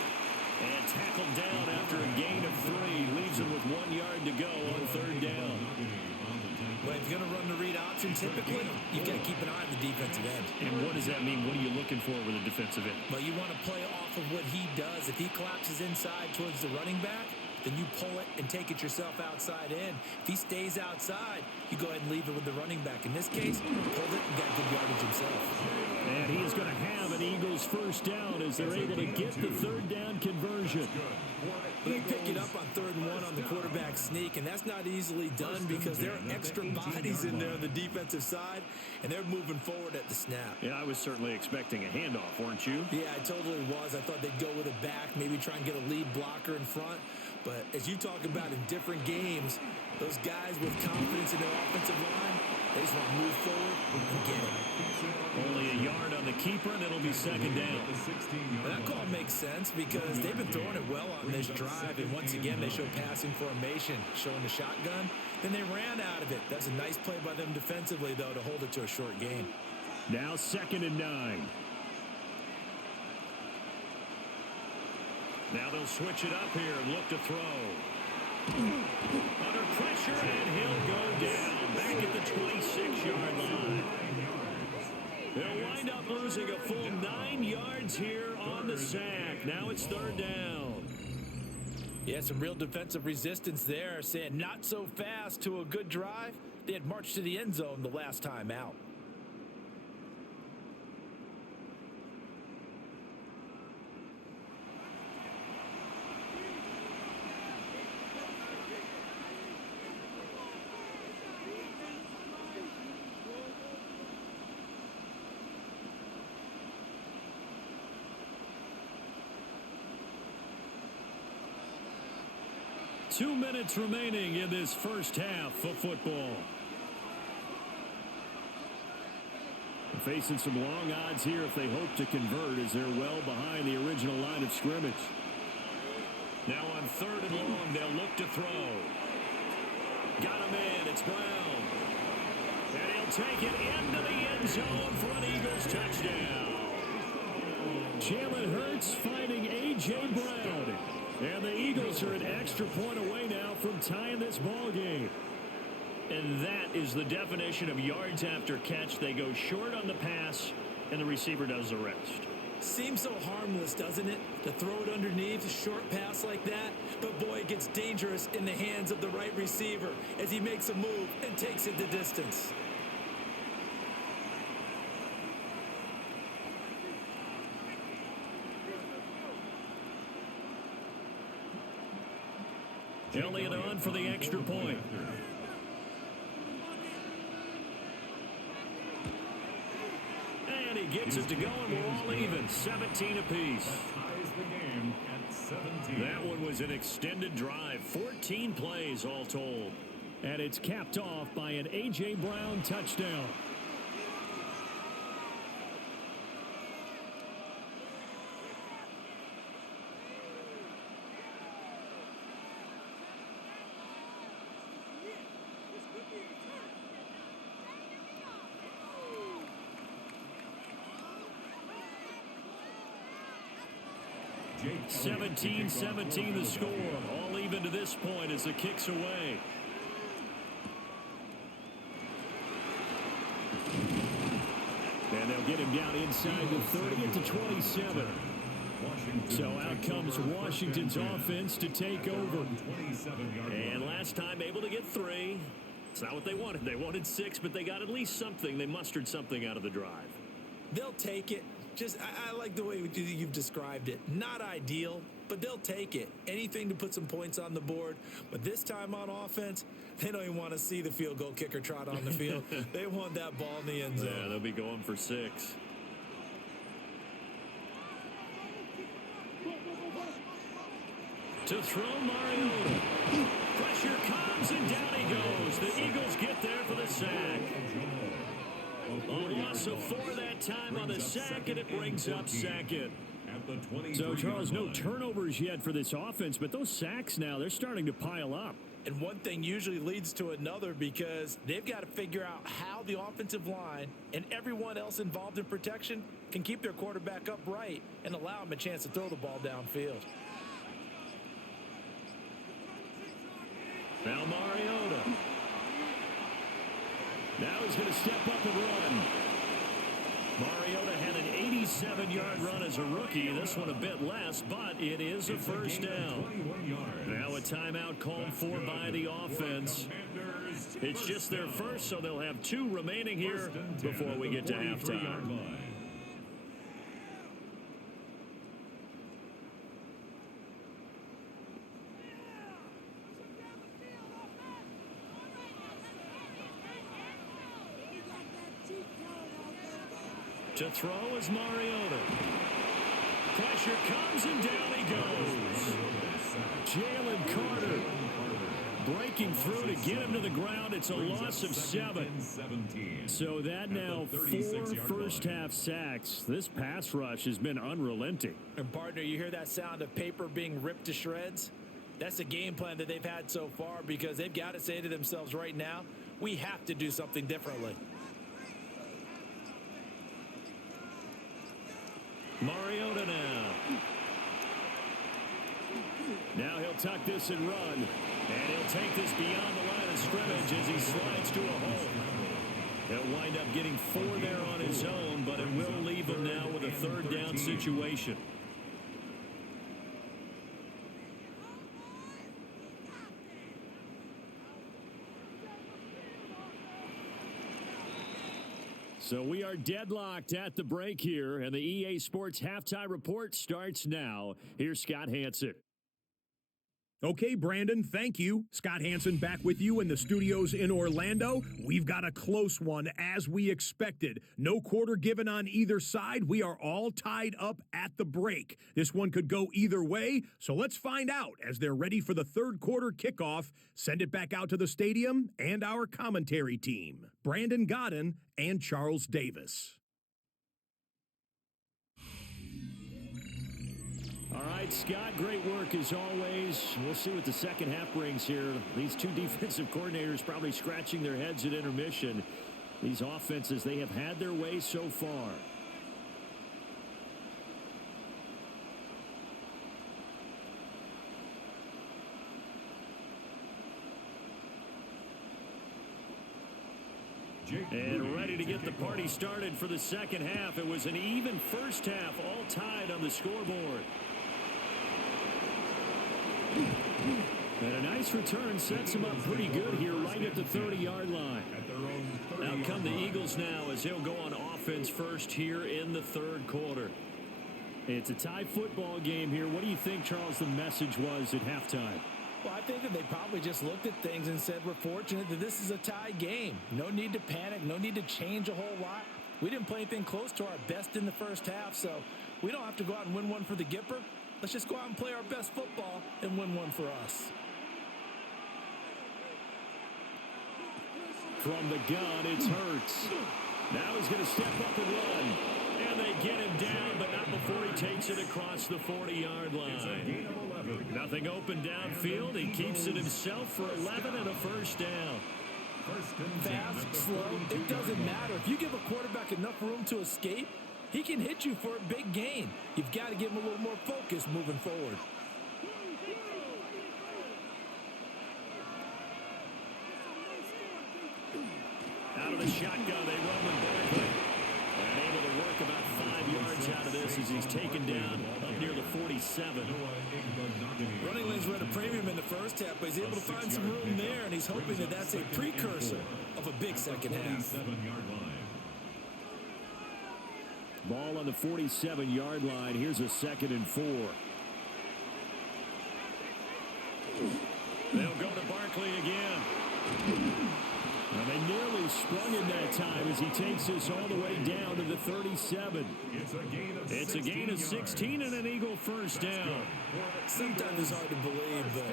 And tackled down after a gain of 3. Leaves him with 1 yard to go on 3rd down. if you're going to run the read option, typically, you've got to keep an eye on the defensive end. And what does that mean? What are you looking for with a defensive end? Well, you want to play off of what he does. If he collapses inside towards the running back, then you pull it and take it yourself outside in. If he stays outside, you go ahead and leave it with the running back. In this case, pulled it and got good yardage himself. And he is going to have an Eagles first down as they're able to get the third down conversion. They pick it up on 3rd and 1 on the quarterback sneak, and that's not easily done because there are extra bodies in there on the defensive side, and they're moving forward at the snap. Yeah, I was certainly expecting a handoff, weren't you? Yeah, I totally was. I thought they'd go with it back, maybe try and get a lead blocker in front. But as you talk about in different games, those guys with confidence in their offensive line, they just want to move forward and get it. Only a yard on the keeper, and it'll be second down. And that call makes sense because they've been throwing it well on this drive. And once again, they show passing formation, showing the shotgun. Then they ran out of it. That's a nice play by them defensively, though, to hold it to a short gain. Now 2nd and 9. Now they'll switch it up here and look to throw. Under pressure, and he'll go down back at the 26-yard line. They'll wind up losing a full 9 yards here on the sack. Now it's 3rd down. Yeah, some real defensive resistance there, saying not so fast to a good drive. They had marched to the end zone the last time out. Two minutes remaining in this first half of football. Facing some long odds here if they hope to convert as they're well behind the original line of scrimmage. Now on 3rd and long, they'll look to throw. Got him in. It's Brown. And he'll take it into the end zone for an Eagles touchdown. Jalen Hurts finding A.J. Brown. And the Eagles are an extra point away now from tying this ball game. And that is the definition of yards after catch. They go short on the pass, and the receiver does the rest. Seems so harmless, doesn't it? To throw it underneath, a short pass like that. But, boy, it gets dangerous in the hands of the right receiver as he makes a move and takes it the distance. Elliott on for the extra point. And he gets it to go, and we're all even. 17 apiece. That one was an extended drive. 14 plays all told. And it's capped off by an A.J. Brown touchdown. Jake 17-17 the score. All even to this point as the kick's away. And they'll get him down inside the 30 at the 27. So out comes Washington's offense to take over. And last time able to get 3. It's not what they wanted. They wanted 6, but they got at least something. They mustered something out of the drive. They'll take it. Just, I like the way you've described it. Not ideal, but they'll take it. Anything to put some points on the board. But this time on offense, they don't even want to see the field goal kicker trot on the field. They want that ball in the end zone. Yeah, they'll be going for 6. To throw Mariota. Pressure comes and down he goes. The Eagles get there for the sack. A loss of 4 that time on the sack, and it brings up 2nd. So, Charles, no turnovers yet for this offense, but those sacks now, they're starting to pile up. And one thing usually leads to another because they've got to figure out how the offensive line and everyone else involved in protection can keep their quarterback upright and allow him a chance to throw the ball downfield. Now Mariota. Now he's going to step up and run. Mariota had an 87-yard run as a rookie. This one a bit less, but it is a first down. Now a timeout called for by the offense. It's just their first, so they'll have 2 remaining here before we get to halftime. To throw is Mariota. Pressure comes and down he goes. Jalen Carter breaking through to get him to the ground. It's a loss of 7. So that now 4 first-half sacks. This pass rush has been unrelenting. And partner, you hear that sound of paper being ripped to shreds? That's the game plan that they've had so far, because they've got to say to themselves right now, we have to do something differently. Mariota now. Now he'll tuck this and run. And he'll take this beyond the line of scrimmage as he slides to a hole. He'll wind up getting 4 there on his own, but it will leave him now with a 3rd down situation. So we are deadlocked at the break here, and the EA Sports Halftime Report starts now. Here's Scott Hansen. Okay, Brandon, thank you. Scott Hansen back with you in the studios in Orlando. We've got a close one, as we expected. No quarter given on either side. We are all tied up at the break. This one could go either way, so let's find out as they're ready for the 3rd quarter kickoff. Send it back out to the stadium and our commentary team, Brandon Godden and Charles Davis. All right, Scott, great work as always. We'll see what the second half brings here. These 2 defensive coordinators probably scratching their heads at intermission. These offenses, they have had their way so far. And ready to get the party started for the second half. It was an even first half, all tied on the scoreboard. And a nice return sets him up pretty good here right at the 30-yard line. Out come the Eagles now as they'll go on offense first here in the 3rd quarter. It's a tie football game here. What do you think, Charles, the message was at halftime? Well, I think that they probably just looked at things and said, we're fortunate that this is a tie game. No need to panic. No need to change a whole lot. We didn't play anything close to our best in the first half, so we don't have to go out and win one for the Gipper. Let's just go out and play our best football and win one for us. From the gun, it's Hurts. Now he's going to step up and run. And they get him down, but not before he takes it across the 40-yard line. Nothing open downfield. He keeps it himself for 11 and a first down. Fast, slow, it doesn't matter. If you give a quarterback enough room to escape, he can hit you for a big gain. You've got to give him a little more focus moving forward. Out of the shotgun, they run with Barkley. And able to work about 5 yards out of this as he's taken down up near the 47. Running lanes were at a premium in the first half, but he's able to find some room there, and he's hoping that that's a precursor of a big second half. Ball on the 47-yard line. Here's a 2nd and 4. They'll go to Barkley again. And they nearly sprung him that time as he takes this all the way down to the 37. It's a gain of 16 and an Eagle first down. Sometimes it's hard to believe, but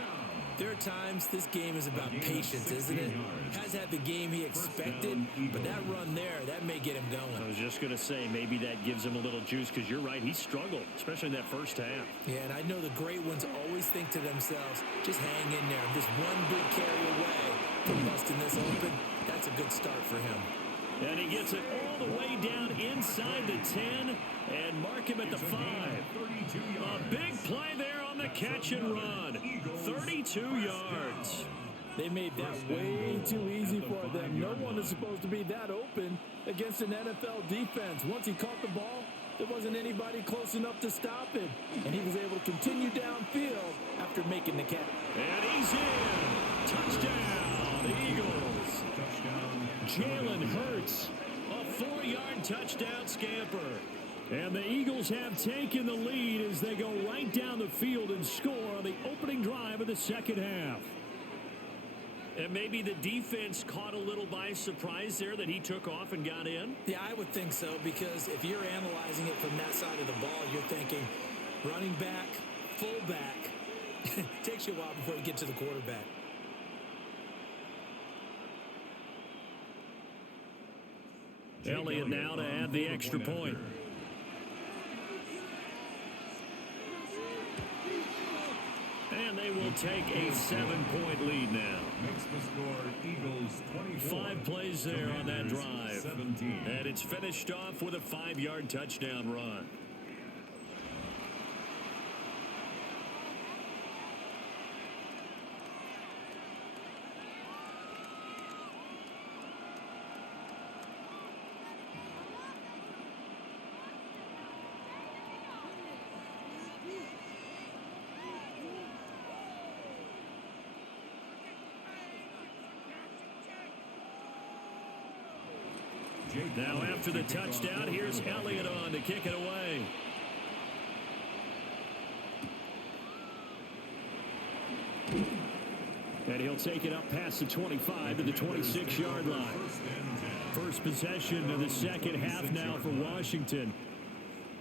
there are times this game is about patience, isn't it? Has had the game he expected, but that run there, that may get him going. I was just going to say, maybe that gives him a little juice, because you're right, he struggled, especially in that first half. Yeah, and I know the great ones always think to themselves, just hang in there. Just one big carry away from busting this open. That's a good start for him. And he gets it all the way down inside the 10 and mark him at the 5. A big play there on the catch and run. 32 yards. They made that way too easy for them. No one is supposed to be that open against an NFL defense. Once he caught the ball, there wasn't anybody close enough to stop him. And he was able to continue downfield after making the catch. And he's in. Touchdown, Eagles. Jalen Hurts, a 4-yard touchdown scamper. And the Eagles have taken the lead as they go right down the field and score on the opening drive of the second half. And maybe the defense caught a little by surprise there that he took off and got in? Yeah, I would think so, because if you're analyzing it from that side of the ball, you're thinking running back, fullback. Takes you a while before you get to the quarterback. Elliott now to add the extra point. And they will take a 7-point lead now. Makes the score Eagles 24. 5 plays there on that drive. 17. And it's finished off with a 5-yard touchdown run. Now after the touchdown, here's Elliott on to kick it away. And he'll take it up past the 25 to the 26-yard line. First possession of the second half now for Washington.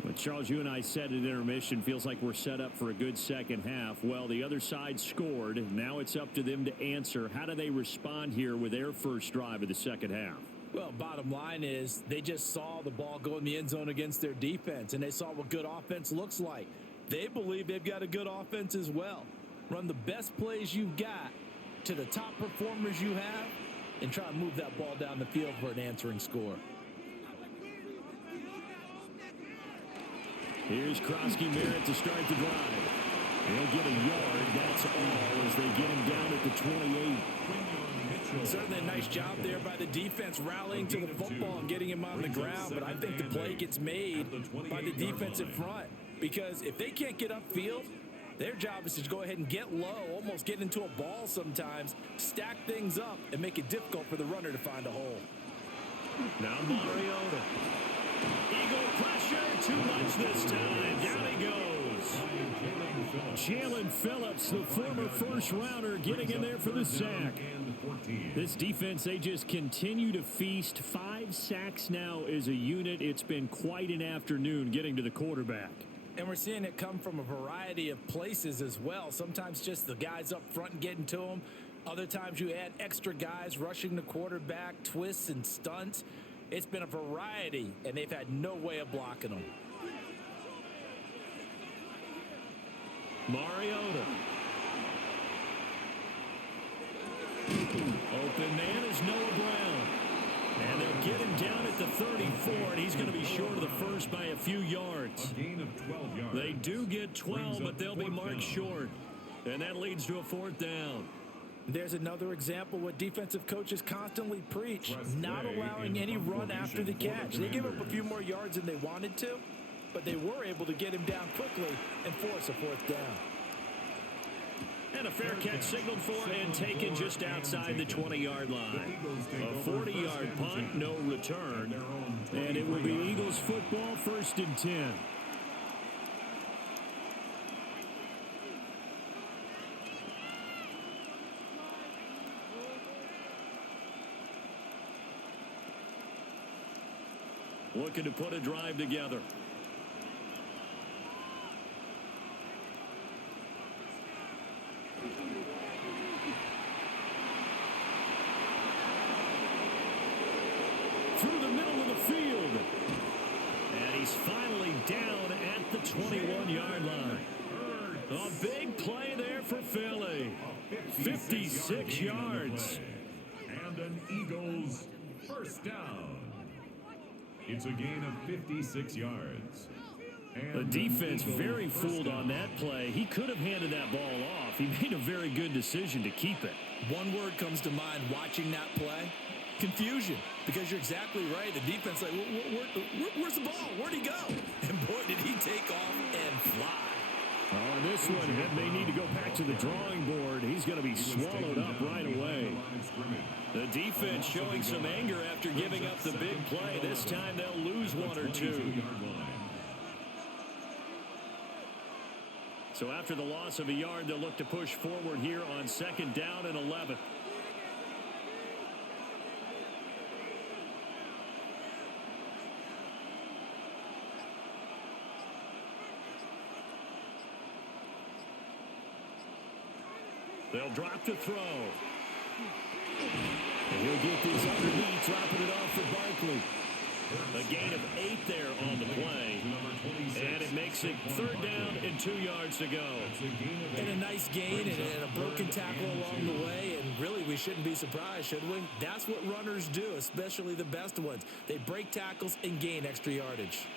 But Charles, you and I said at intermission, feels like we're set up for a good second half. Well, the other side scored. Now it's up to them to answer. How do they respond here with their first drive of the second half? Well, bottom line is they just saw the ball go in the end zone against their defense, and they saw what good offense looks like. They believe they've got a good offense as well. Run the best plays you've got to the top performers you have and try to move that ball down the field for an answering score. Here's Krosky-Merritt to start the drive. He'll get a yard. That's all as they get him down at the 28. Certainly a nice job there by the defense rallying to the football and getting him on the ground, but I think the play gets made by the defense in front, because if they can't get upfield, their job is to go ahead and get low, almost get into a ball sometimes, stack things up, and make it difficult for the runner to find a hole. Now Mariota. Eagle pressure, too much this time. Down he goes. Jalen Phillips, the former first-rounder, getting in there for the sack. This defense, they just continue to feast. 5 sacks now as a unit. It's been quite an afternoon getting to the quarterback. And we're seeing it come from a variety of places as well. Sometimes just the guys up front and getting to them. Other times you add extra guys rushing the quarterback, twists and stunts. It's been a variety, and they've had no way of blocking them. Mariota. Open man is Noah Brown. And they'll get him down at the 34, and he's going to be short of the first by a few yards. A gain of 12 yards. They do get 12, but they'll be marked short. And that leads to a 4th down. There's another example what defensive coaches constantly preach, not allowing any run after the catch. They give up a few more yards than they wanted to, but they were able to get him down quickly and force a 4th down. And a fair catch signaled for and taken just outside the 20-yard line. A 40-yard punt, no return. And it will be Eagles football, 1st and 10. Looking to put a drive together. Through the middle of the field. And he's finally down at the 21-yard line. A big play there for Philly. 56 yards. And an Eagles first down. It's a gain of 56 yards. The defense very fooled on that play. He could have handed that ball off. He made a very good decision to keep it. One word comes to mind watching that play: confusion. Because you're exactly right. The defense, like, where's the ball? Where'd he go? And boy, did he take off and fly. Oh, and this one, it may need to go back to the drawing board. He's going to be swallowed up right away. The defense showing some anger after giving up the big play. This time they'll lose one or two. So after the loss of a yard, they'll look to push forward here on 2nd down and 11. They'll drop to throw. And he'll get this underneath, dropping it off for Barkley. A gain of 8 there on the play. And it makes it 3rd down and 2 yards to go. And a nice gain and a broken tackle along the way. And really, we shouldn't be surprised, should we? That's what runners do, especially the best ones. They break tackles and gain extra yardage.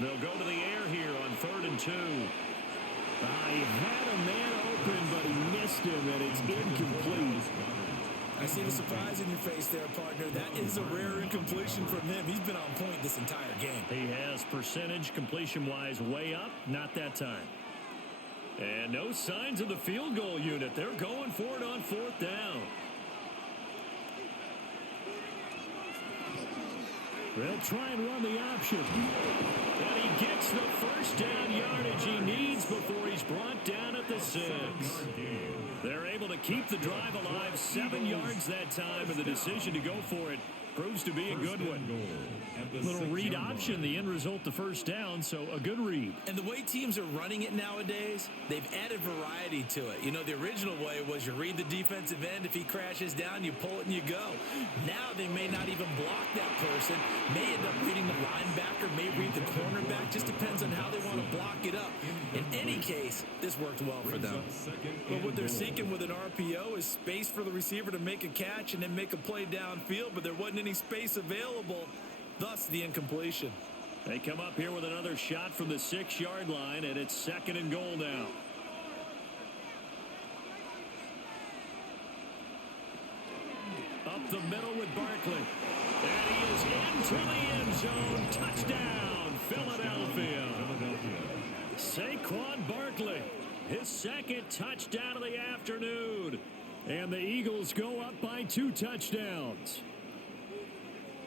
They'll go to the air here on 3rd and 2. He had a man open, but he missed him, and it's incomplete. I see the surprise in your face there, partner. That is a rare incompletion from him. He's been on point this entire game. He has percentage completion-wise way up, not that time. And no signs of the field goal unit. They're going for it on 4th down. They'll try and run the option. And he gets the 1st down yardage he needs before he's brought down at the 6. They're able to keep the drive alive, 7 yards that time, and the decision to go for it proves to be a good one. Little read option, the end result, the 1st down, so a good read. And the way teams are running it nowadays, they've added variety to it. You know, the original way was you read the defensive end. If he crashes down, you pull it and you go. Now they may not even block that person, may end up reading the linebacker, may read the cornerback. Just depends on how they want to block it up. In any case, this worked well for them. But what they're seeking with an RPO is space for the receiver to make a catch and then make a play downfield, but there wasn't any space available, thus the incompletion. They come up here with another shot from the 6-yard line, and it's 2nd and goal now. Up the middle with Barkley. And he is into the end zone. Touchdown, Philadelphia. Saquon Barkley, his 2nd touchdown of the afternoon. And the Eagles go up by 2 touchdowns.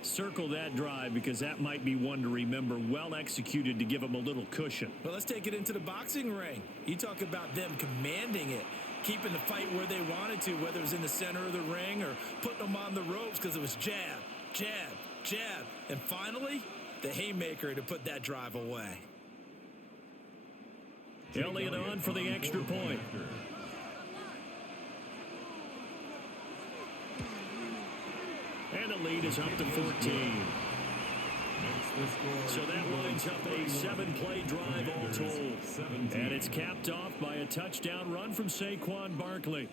Circle that drive because that might be one to remember. Well executed to give them a little cushion. Well, let's take it into the boxing ring. You talk about them commanding it, keeping the fight where they wanted to, whether it was in the center of the ring or putting them on the ropes because it was jab, jab, jab. And finally, the haymaker to put that drive away. Elliott on for the extra point. And the lead is up to 14. So that lines up a 7-play drive all told. And it's capped off by a touchdown run from Saquon Barkley.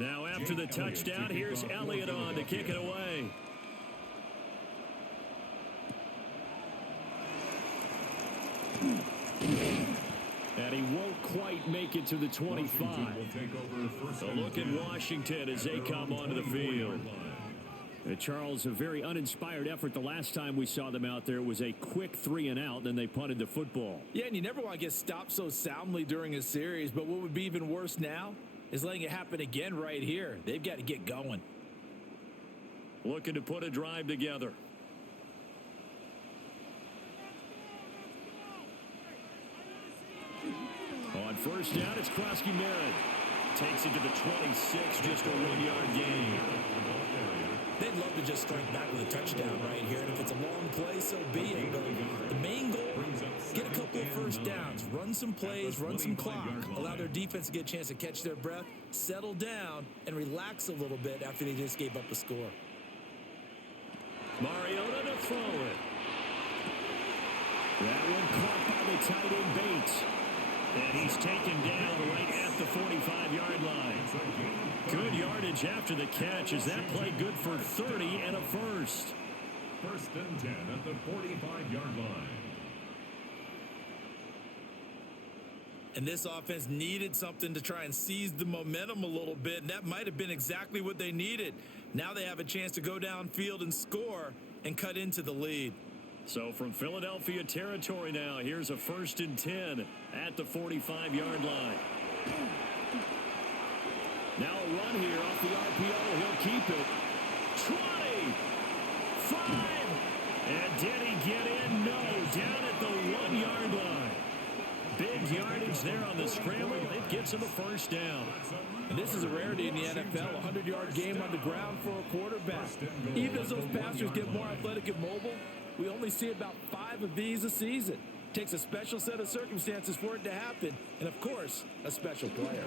Now after the touchdown, here's Elliott on to kick it away. And he won't quite make it to the 25. So look at Washington as they come onto the field. Charles, a very uninspired effort. The last time we saw them out there was a quick 3-and-out, then they punted the football. Yeah, and you never want to get stopped so soundly during a series, but what would be even worse now is letting it happen again right here. They've got to get going. Looking to put a drive together. On 1st down, it's Krosky-Merritt. Takes it to the 26, just a 1-yard gain. They'd love to just strike back with a touchdown right here, and if it's a long play, so be it. But the main goal, get a couple of first downs, run some plays, run some clock, allow their defense to get a chance to catch their breath, settle down, and relax a little bit after they just gave up a score. Mariota to throw it. That one caught by the tight end Bates. And he's taken down right at the 45-yard line. Good yardage after the catch as that play good for 30 and a first. First and 10 at the 45-yard line. And this offense needed something to try and seize the momentum a little bit, and that might have been exactly what they needed. Now they have a chance to go downfield and score and cut into the lead. So from Philadelphia territory now, here's a first and 10 at the 45-yard line. Now a run here off the RPO. He'll keep it. 20, 5, and did he get in? No, down at the 1-yard line. Big yardage there on the scramble. It gets him a first down. And this is a rarity in the NFL, a 100-yard game on the ground for a quarterback. Even as those passers get more athletic and mobile, we only see about 5 of these a season. It takes a special set of circumstances for it to happen, and of course, a special player.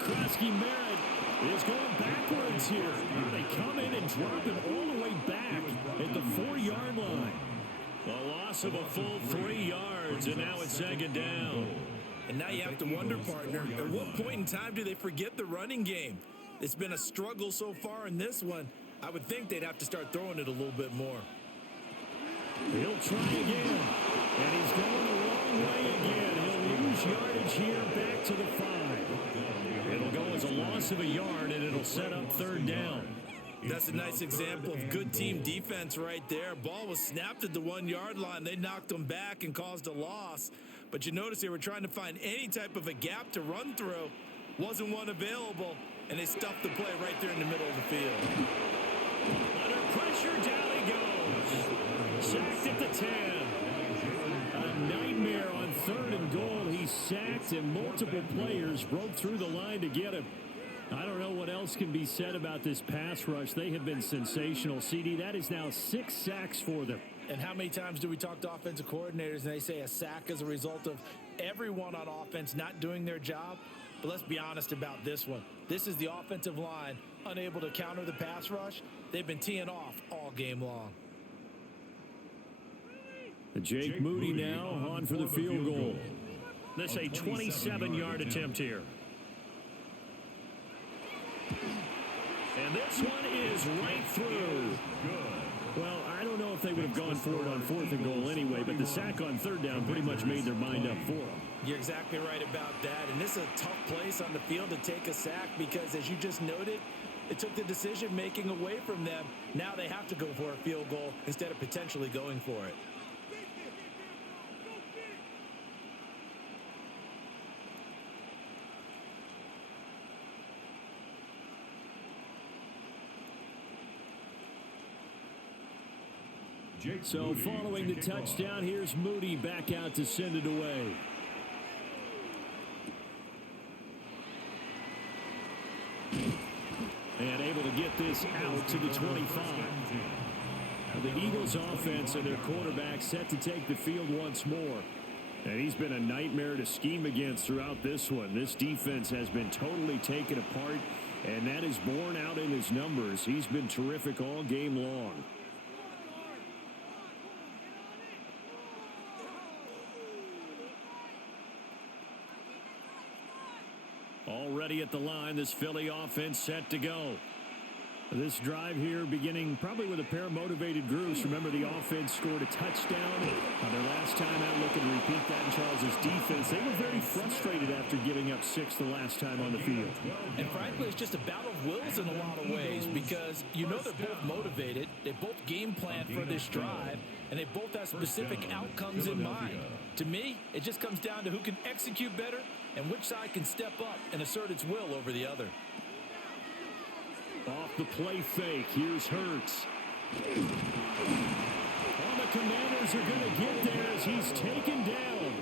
Krusky Merritt is going backwards here. They come in and drop it all the way back at the 4-yard line. A loss of a full 3 yards, and now it's second down. And now you have to wonder, partner, at what point in time do they forget the running game? It's been a struggle so far in this one. I would think they'd have to start throwing it a little bit more. He'll try again, and he's going the wrong way again. He'll lose yardage here back to the 5. It'll go as a loss of a yard, and it'll set up third down. That's a nice example of good team defense right there. Ball was snapped at the 1-yard line. They knocked them back and caused a loss. But you notice they were trying to find any type of a gap to run through. Wasn't one available, and they stuffed the play right there in the middle of the field. Under pressure, down he goes. Sacked at the 10. A nightmare on 3rd and goal. He's sacked, and multiple players broke through the line to get him. I don't know what else can be said about this pass rush. They have been sensational. CD, that is now 6 sacks for them. And how many times do we talk to offensive coordinators and they say a sack is a result of everyone on offense not doing their job? But let's be honest about this one. This is the offensive line unable to counter the pass rush. They've been teeing off all game long. Jake Moody now on for the field goal. This a 27-yard attempt here. And this one is right through. Well, I don't know if they would have gone for it on 4th and goal anyway, but the sack on 3rd down pretty much made their mind up for them. You're exactly right about that. And this is a tough place on the field to take a sack because, as you just noted, it took the decision-making away from them. Now they have to go for a field goal instead of potentially going for it. So following the touchdown, here's Moody back out to send it away. And able to get this out to the 25. The Eagles offense and their quarterback set to take the field once more. And he's been a nightmare to scheme against throughout this one. This defense has been totally taken apart, and that is borne out in his numbers. He's been terrific all game long. Already at the line, this Philly offense set to go. This drive here beginning probably with a pair of motivated groups. Remember, the offense scored a touchdown. Their last time out, looking to repeat that in Charles's defense. They were very frustrated after giving up 6 the last time on the field. And frankly, it's just a battle of wills in a lot of ways because you know they're both motivated. They both game plan for this drive, and they both have specific outcomes in mind. To me, it just comes down to who can execute better and which side can step up and assert its will over the other. Off the play fake, here's Hurts. All the Commanders are going to get there as he's taken down.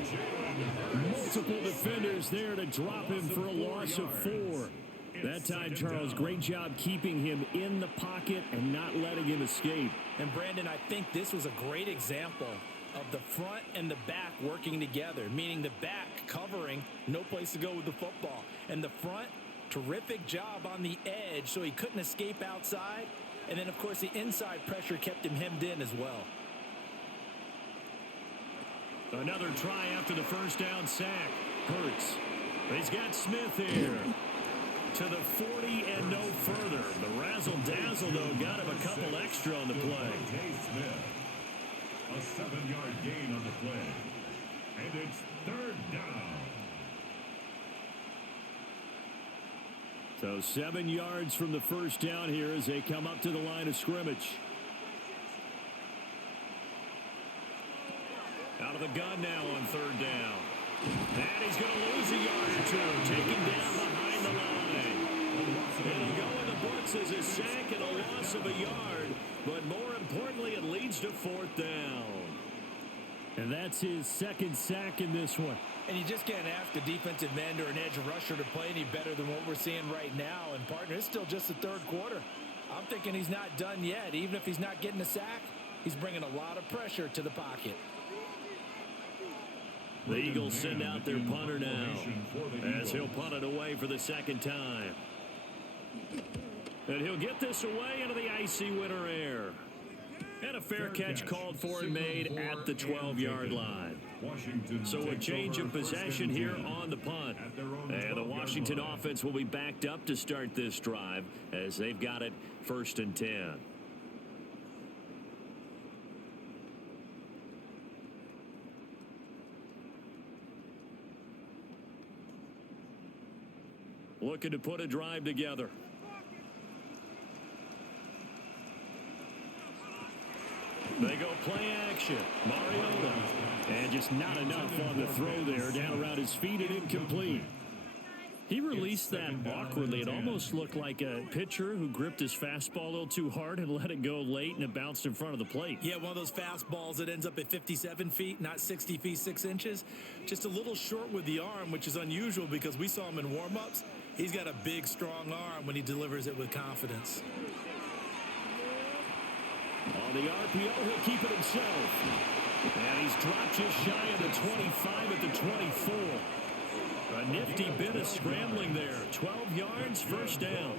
Multiple defenders there to drop him for a loss of 4. That time, Charles, great job keeping him in the pocket and not letting him escape. And Brandon, I think this was a great example of the front and the back working together, meaning the back covering, no place to go with the football, and the front, terrific job on the edge so he couldn't escape outside. And then, of course, the inside pressure kept him hemmed in as well. Another try after the first down sack. Hurts. He's got Smith here. To the 40 and no further. The razzle-dazzle, though, got him a couple extra on the play. Smith. A 7-yard gain on the play. And it's third down. So 7 yards from the first down here as they come up to the line of scrimmage. Out of the gun now on third down. And he's going to lose a yard or two. Taken down behind the line. It'll go in the books as a sack and a loss of a yard. But more importantly, it leads to fourth down. And that's his second sack in this one. And you just can't ask a defensive end or an edge rusher to play any better than what we're seeing right now. And, partner, it's still just the third quarter. I'm thinking he's not done yet. Even if he's not getting a sack, he's bringing a lot of pressure to the pocket. The Eagles send out their punter now as he'll punt it away for the second time. And he'll get this away into the icy winter air. And a fair catch called for and made at the 12-yard line. So a change of possession here on the punt. And the Washington offense will be backed up to start this drive as they've got it 1st and 10. Looking to put a drive together. They go play action. Mariota. And just not enough on the throw there. Down around his feet and incomplete. He released that awkwardly. It almost looked like a pitcher who gripped his fastball a little too hard and let it go late, and it bounced in front of the plate. Yeah, one of those fastballs that ends up at 57 feet, not 60 feet, 6 inches. Just a little short with the arm, which is unusual because we saw him in warm-ups. He's got a big, strong arm when he delivers it with confidence. On the RPO, he'll keep it himself. And he's dropped just shy of the 25 at the 24. A nifty bit of scrambling there. 12 yards, first down.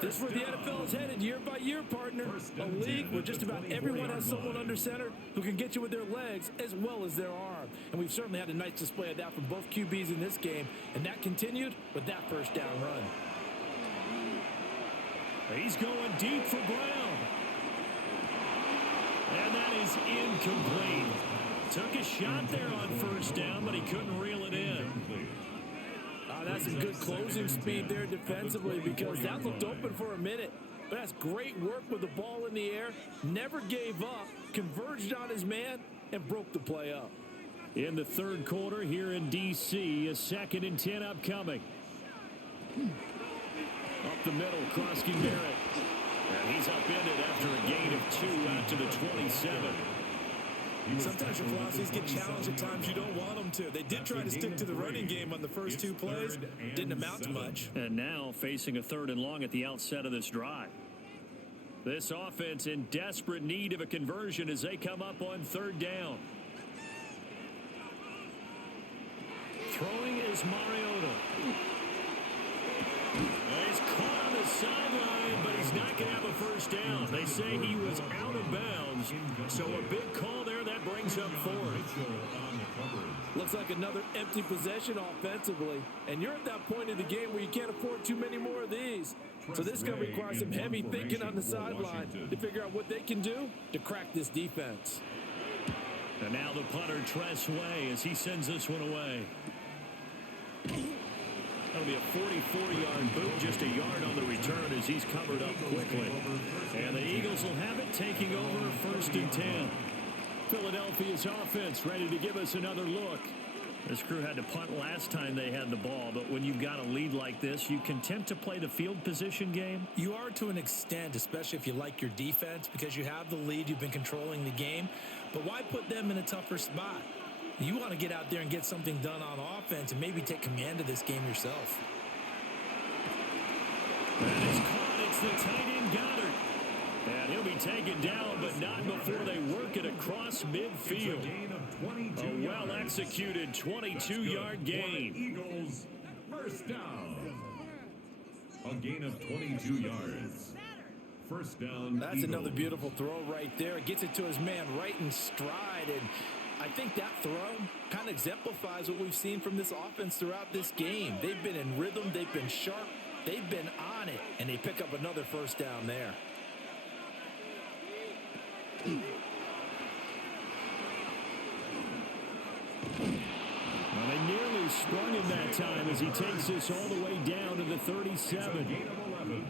This is where the NFL is headed year by year, partner. A league where just about everyone has someone under center who can get you with their legs as well as their arm. And we've certainly had a nice display of that from both QBs in this game. And that continued with that first down run. He's going deep for Brown. And that is incomplete. Took a shot there on first down, but he couldn't reel it in. That's some good closing speed there defensively because that looked open for a minute. But that's great work with the ball in the air. Never gave up, converged on his man, and broke the play up. In the third quarter here in D.C., a 2nd and 10 upcoming. Up the middle, Krosky Barrett. And he's upended after a gain of 2 out to the 27. Sometimes your philosophies get challenged at times you don't want them to. They did try to stick to the running game on the first 2 plays. Didn't amount to much. And now facing a 3rd and long at the outset of this drive. This offense in desperate need of a conversion as they come up on 3rd down. Throwing is Mariota. He's caught on the sideline, but he's not going to have a first down. They say he was out of bounds. So a big call there that brings up 4. Looks like another empty possession offensively. And you're at that point in the game where you can't afford too many more of these. So this is going to require some heavy thinking on the sideline to figure out what they can do to crack this defense. And now the punter, Tress Way, as he sends this one away. That'll be a 44-yard boot, just a yard on the return as he's covered up quickly. And the Eagles will have it, taking over 1st and 10. Philadelphia's offense ready to give us another look. This crew had to punt last time they had the ball, but when you've got a lead like this, you content to play the field position game? You are to an extent, especially if you like your defense, because you have the lead, you've been controlling the game. But why put them in a tougher spot? You want to get out there and get something done on offense and maybe take command of this game yourself. And it's caught. It's the tight end Goddard. And he'll be taken down, but not before they work it across midfield. A well-executed 22-yard gain. Eagles, first down. A gain of 22 yards. First down. That's Eagles. another beautiful throw right there. It gets it to his man right in stride. And I think that throw kind of exemplifies what we've seen from this offense throughout this game. They've been in rhythm. They've been sharp. They've been on it. And they pick up another first down there. Well, they nearly sprung him that time as he takes this all the way down to the 37.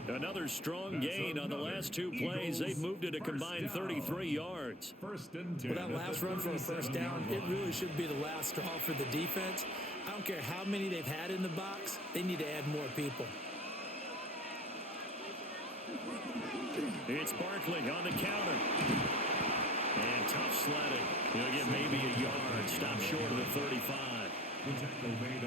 Another strong gain on the last two plays. They've moved it a combined 33 yards. First and 10. Well, that last run for a first down, it really should be the last straw for the defense. I don't care how many they've had in the box. They need to add more people. It's Barkley on the counter. And tough sledding. He'll get maybe a yard. Stop short of the 35.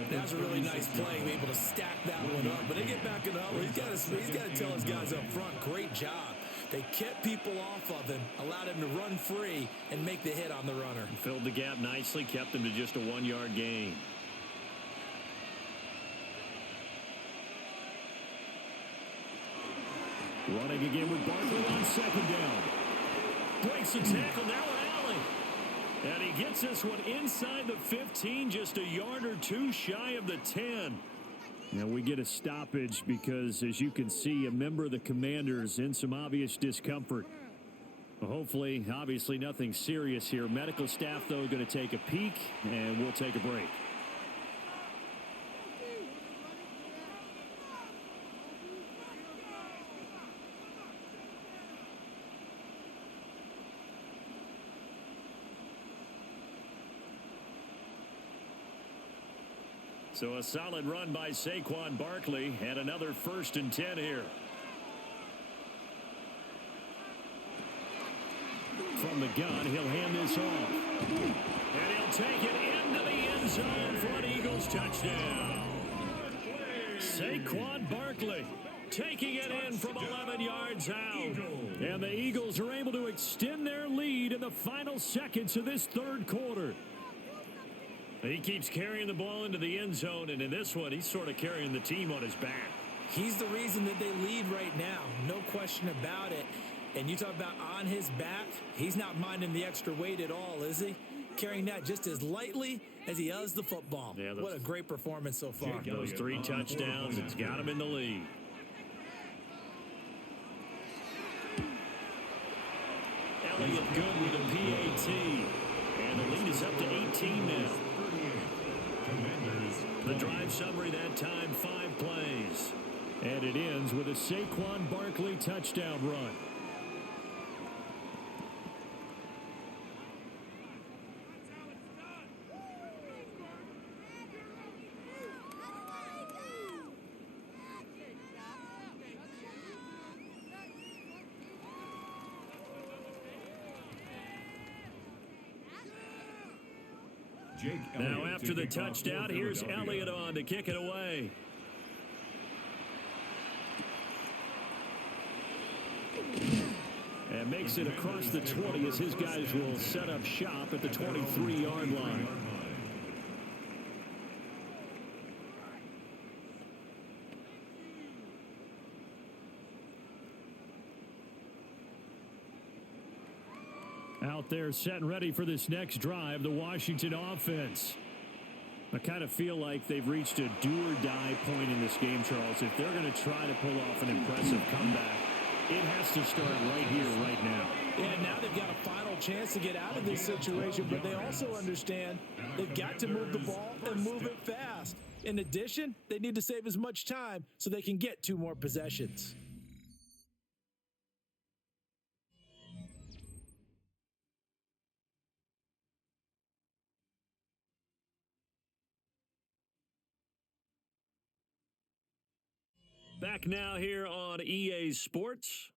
That was a really nice play, be able to stack that one up. But they get back in the huddle. He's got to tell his guys up front, great job. They kept people off of him, allowed him to run free, and make the hit on the runner. Filled the gap nicely, kept him to just a 1-yard gain. Running again with Barkley on second down. Breaks the tackle, now an alley. And he gets this one inside the 15, just a yard or two shy of the 10. Now we get a stoppage because, as you can see, a member of the Commanders in some obvious discomfort. Well, hopefully, obviously nothing serious here. Medical staff, though, going to take a peek, and we'll take a break. So a solid run by Saquon Barkley and another 1st and 10 here. From the gun, he'll hand this off. And he'll take it into the end zone for an Eagles touchdown. Saquon Barkley taking it in from 11 yards out. And the Eagles are able to extend their lead in the final seconds of this third quarter. He keeps carrying the ball into the end zone, and in this one, he's sort of carrying the team on his back. He's the reason that they lead right now, no question about it. And you talk about on his back, he's not minding the extra weight at all, is he? Carrying that just as lightly as he does the football. Yeah, what a great performance so far. Those 3 touchdowns, it's got him in the lead. Elliott good with a PAT. And the lead is up to 18 now. The drive summary that time, 5 plays. And it ends with a Saquon Barkley touchdown run. Now after the touchdown, here's Elliott on to kick it away. And makes it across the 20 as his guys will set up shop at the 23-yard line. Out there set and ready for this next drive, the Washington offense. I kind of feel like they've reached a do-or-die point in this game, Charles. If they're going to try to pull off an impressive comeback, it has to start right here, right now. Yeah, now they've got a final chance to get out of this situation, but they also understand they've got to move the ball and move it fast. In addition, they need to save as much time so they can get 2 more possessions. Back now here on EA Sports.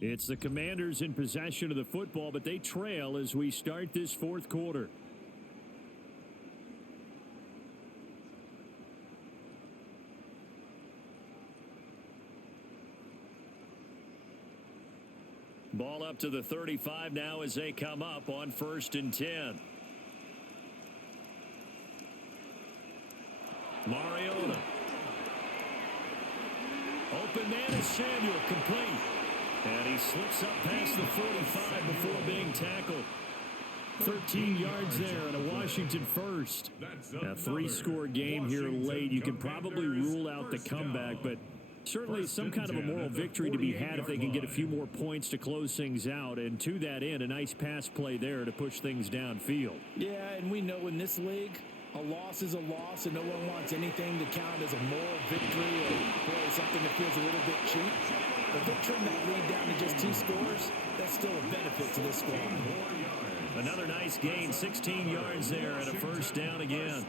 It's the Commanders in possession of the football, but they trail as we start this fourth quarter. Ball up to the 35 now as they come up on 1st and 10. Mariota. Open man is Samuel, complete. And he slips up past the 45 before being tackled. 13 yards there and a Washington first. A 3-score game here late. You can probably rule out the comeback, but certainly some kind of a moral victory to be had if they can get a few more points to close things out. And to that end, a nice pass play there to push things downfield. Yeah, and we know in this league, a loss is a loss, and no one wants anything to count as a moral victory or something that feels a little bit cheap. But they'll trim that lead down to just 2 scores. That's still a benefit to this squad. Another nice gain, 16 yards there, and a first down again.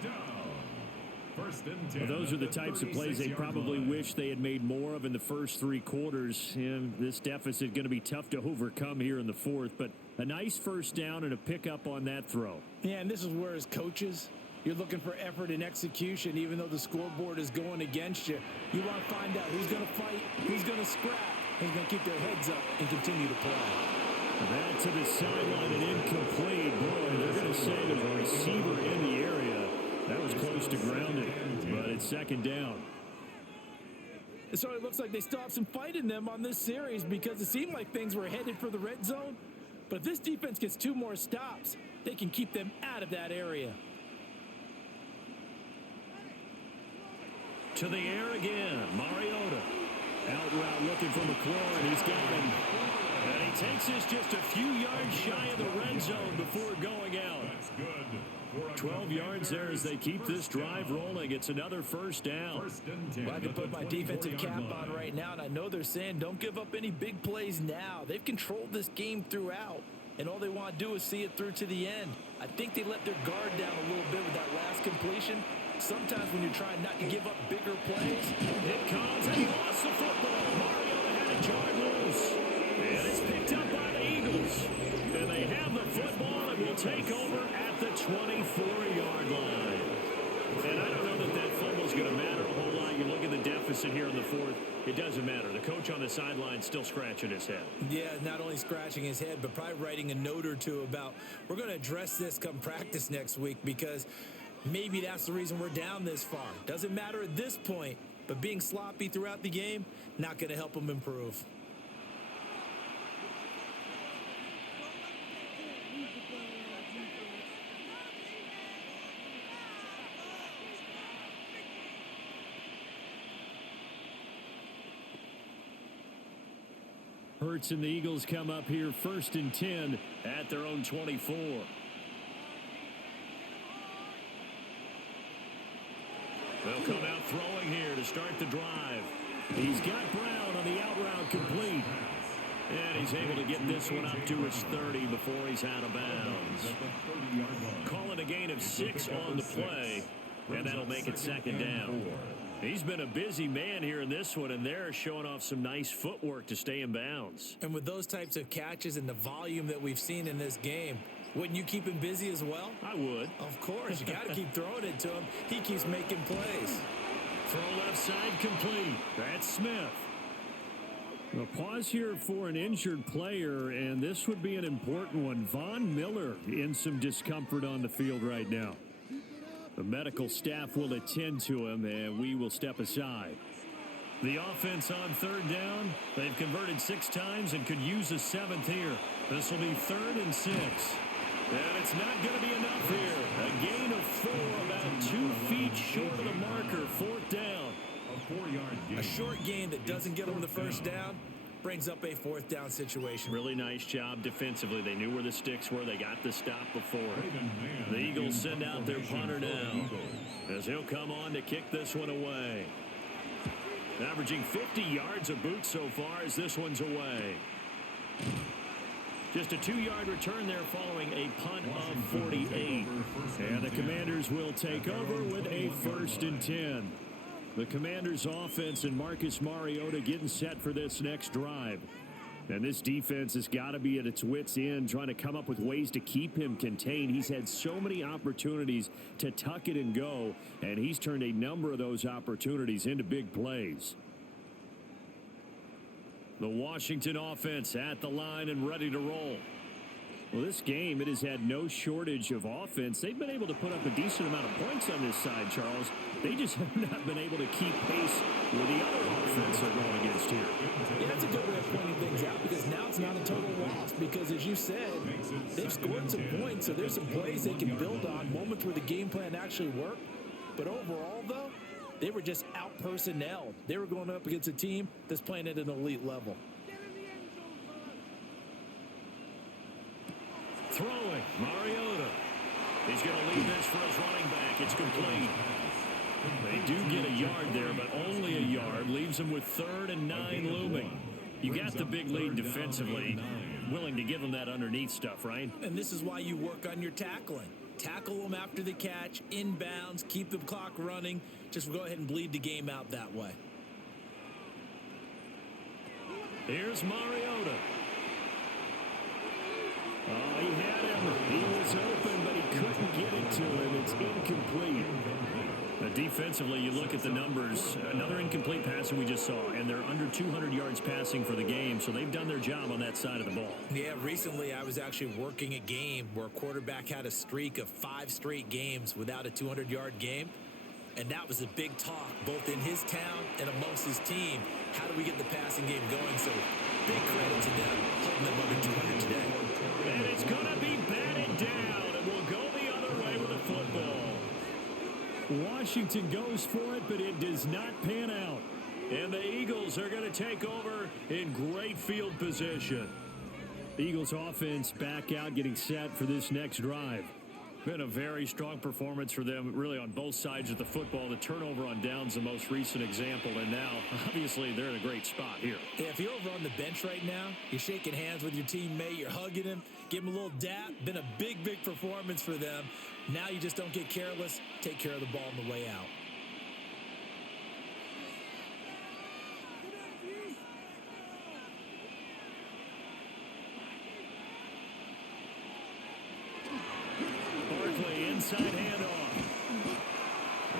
Well, those are the types of plays they probably wish they had made more of in the first 3 quarters. And this deficit is going to be tough to overcome here in the 4th. But a nice first down and a pickup on that throw. Yeah, and this is where as coaches, you're looking for effort and execution. Even though the scoreboard is going against you, you want to find out who's going to fight, who's going to scrap, who's going to keep their heads up and continue to play. That to the sideline and incomplete. Boy, they're going to say there's a receiver in the area. That was close to grounded, but it's 2nd down. So it looks like they still have some fight in them on this series because it seemed like things were headed for the red zone. But if this defense gets 2 more stops, they can keep them out of that area. To the air again, Mariota. Out route looking for McLaurin. He's got him. And he takes this just a few yards shy of the red zone before going out. 12 yards there as they keep this drive rolling. It's another first down. Well, I can put my defensive cap on right now, and I know they're saying don't give up any big plays now. They've controlled this game throughout, and all they want to do is see it through to the end. I think they let their guard down a little bit with that last completion. Sometimes when you're trying not to give up bigger plays, it comes, and he lost the football. Mariota had it jarred loose. And it's picked up by the Eagles. And they have the football and will take over at the 24-yard line. And I don't know that fumble's going to matter a whole lot. You look at the deficit here in the 4th. It doesn't matter. The coach on the sideline still scratching his head. Yeah, not only scratching his head, but probably writing a note or two about we're going to address this come practice next week because maybe that's the reason we're down this far. Doesn't matter at this point, but being sloppy throughout the game, not going to help them improve. Hurts and the Eagles come up here 1st and 10 at their own 24. They'll come out throwing here to start the drive. He's got Brown on the out route complete. And he's able to get this one up to his 30 before he's out of bounds. Call it a gain of 6 on the play. And that'll make it 2nd down. He's been a busy man here in this one, and they're showing off some nice footwork to stay in bounds. And with those types of catches and the volume that we've seen in this game, wouldn't you keep him busy as well? I would. Of course. You got to keep throwing it to him. He keeps making plays. Throw left side complete. That's Smith. A pause here for an injured player, and this would be an important one. Von Miller in some discomfort on the field right now. The medical staff will attend to him, and we will step aside. The offense on 3rd down. They've converted 6 times and could use a 7th here. This will be 3rd and 6. And it's not going to be enough here. A gain of 4, about 2 feet short of the marker. 4th down. A 4-yard gain. A short gain that doesn't get them the first down brings up a 4th down situation. Really nice job defensively. They knew where the sticks were. They got the stop before. The Eagles send out their punter now as he'll come on to kick this one away. Averaging 50 yards a boot so far as this one's away. Just a 2-yard return there following a punt of 48. And the Commanders will take over with a 1st and 10. The Commanders' offense and Marcus Mariota getting set for this next drive. And this defense has got to be at its wits' end, trying to come up with ways to keep him contained. He's had so many opportunities to tuck it and go, and he's turned a number of those opportunities into big plays. The Washington offense at the line and ready to roll. Well, this game, it has had no shortage of offense. They've been able to put up a decent amount of points on this side, Charles. They just have not been able to keep pace with the other offense they're going against here. Yeah, that's a good way of pointing things out because now it's not a total loss because, as you said, they've scored some points, so there's some plays they can build on, moments where the game plan actually worked. But overall, though, they were just out-personnelled. They were going up against a team that's playing at an elite level. Throwing, Mariota. He's going to lead this for his running back. It's complete. They do get a yard there, but only a yard. Leaves them with 3rd and 9 looming. You got the big lead defensively. Willing to give them that underneath stuff, right? And this is why you work on your tackling. Tackle them after the catch, inbounds, keep the clock running. Just go ahead and bleed the game out that way. Here's Mariota. Oh, he had him. He was open, but he couldn't get it to him. It's incomplete. Defensively, you look at the numbers. Another incomplete passer we just saw, and they're under 200 yards passing for the game, so they've done their job on that side of the ball. Yeah, recently I was actually working a game where a quarterback had a streak of 5 straight games without a 200-yard game, and that was a big talk, both in his town and amongst his team. How do we get the passing game going? So big credit to them, holding them under 200 today. And it's going to be batted down, and we'll go the other way with the football. Washington goes for it, but it does not pan out. And the Eagles are going to take over in great field position. Eagles offense back out, getting set for this next drive. Been a very strong performance for them, really, on both sides of the football. The turnover on downs, the most recent example, and now, obviously, they're in a great spot here. Yeah, if you're over on the bench right now, you're shaking hands with your teammate, you're hugging him, give him a little dap. Been a big, big performance for them. Now you just don't get careless. Take care of the ball on the way out. Inside handoff.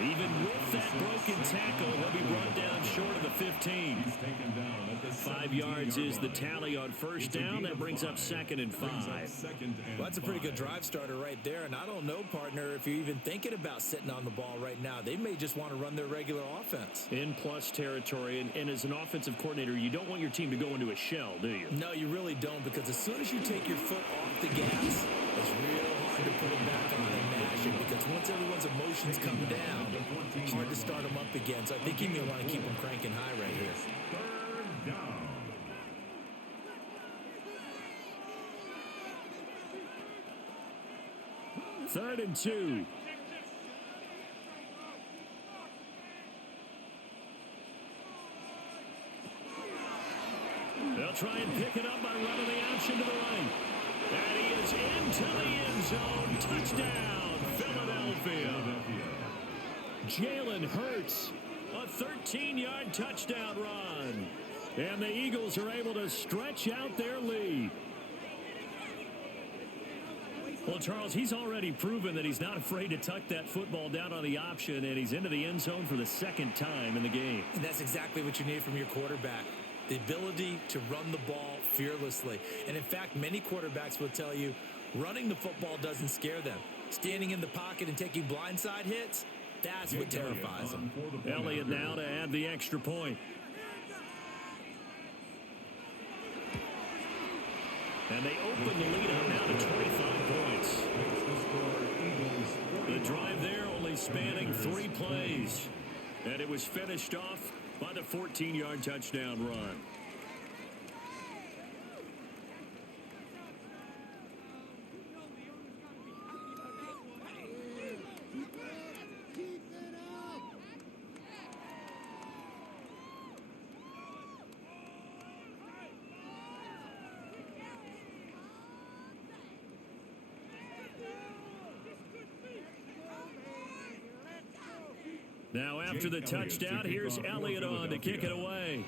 Even with that broken tackle, he'll be brought down short of the 15. 5 yards is the tally on first down. That brings up 2nd and 5. Well, that's a pretty good drive starter right there. And I don't know, partner, if you're even thinking about sitting on the ball right now. They may just want to run their regular offense. In plus territory. And as an offensive coordinator, you don't want your team to go into a shell, do you? No, you really don't, because as soon as you take your foot off the gas, it's real hard to put it back on and mash it, because once everyone's emotions come down, hard to start them up again. So I think you may want to keep them cranking high right here. 3rd down. Third and 2. They'll try and pick it up by running the option to the right. And he is into the end zone. Touchdown, Philadelphia. Jalen Hurts, a 13-yard touchdown run. And the Eagles are able to stretch out their lead. Well, Charles, he's already proven that he's not afraid to tuck that football down on the option, and he's into the end zone for the 2nd time in the game. And that's exactly what you need from your quarterback. The ability to run the ball fearlessly. And in fact, many quarterbacks will tell you running the football doesn't scare them. Standing in the pocket and taking blindside hits, that's what terrifies them. Elliott now to add the extra point. And they open the lead up now to 25 points. The drive there only spanning 3 plays. And it was finished off by the 14-yard touchdown run. Now after the touchdown, here's Elliott on to kick it away.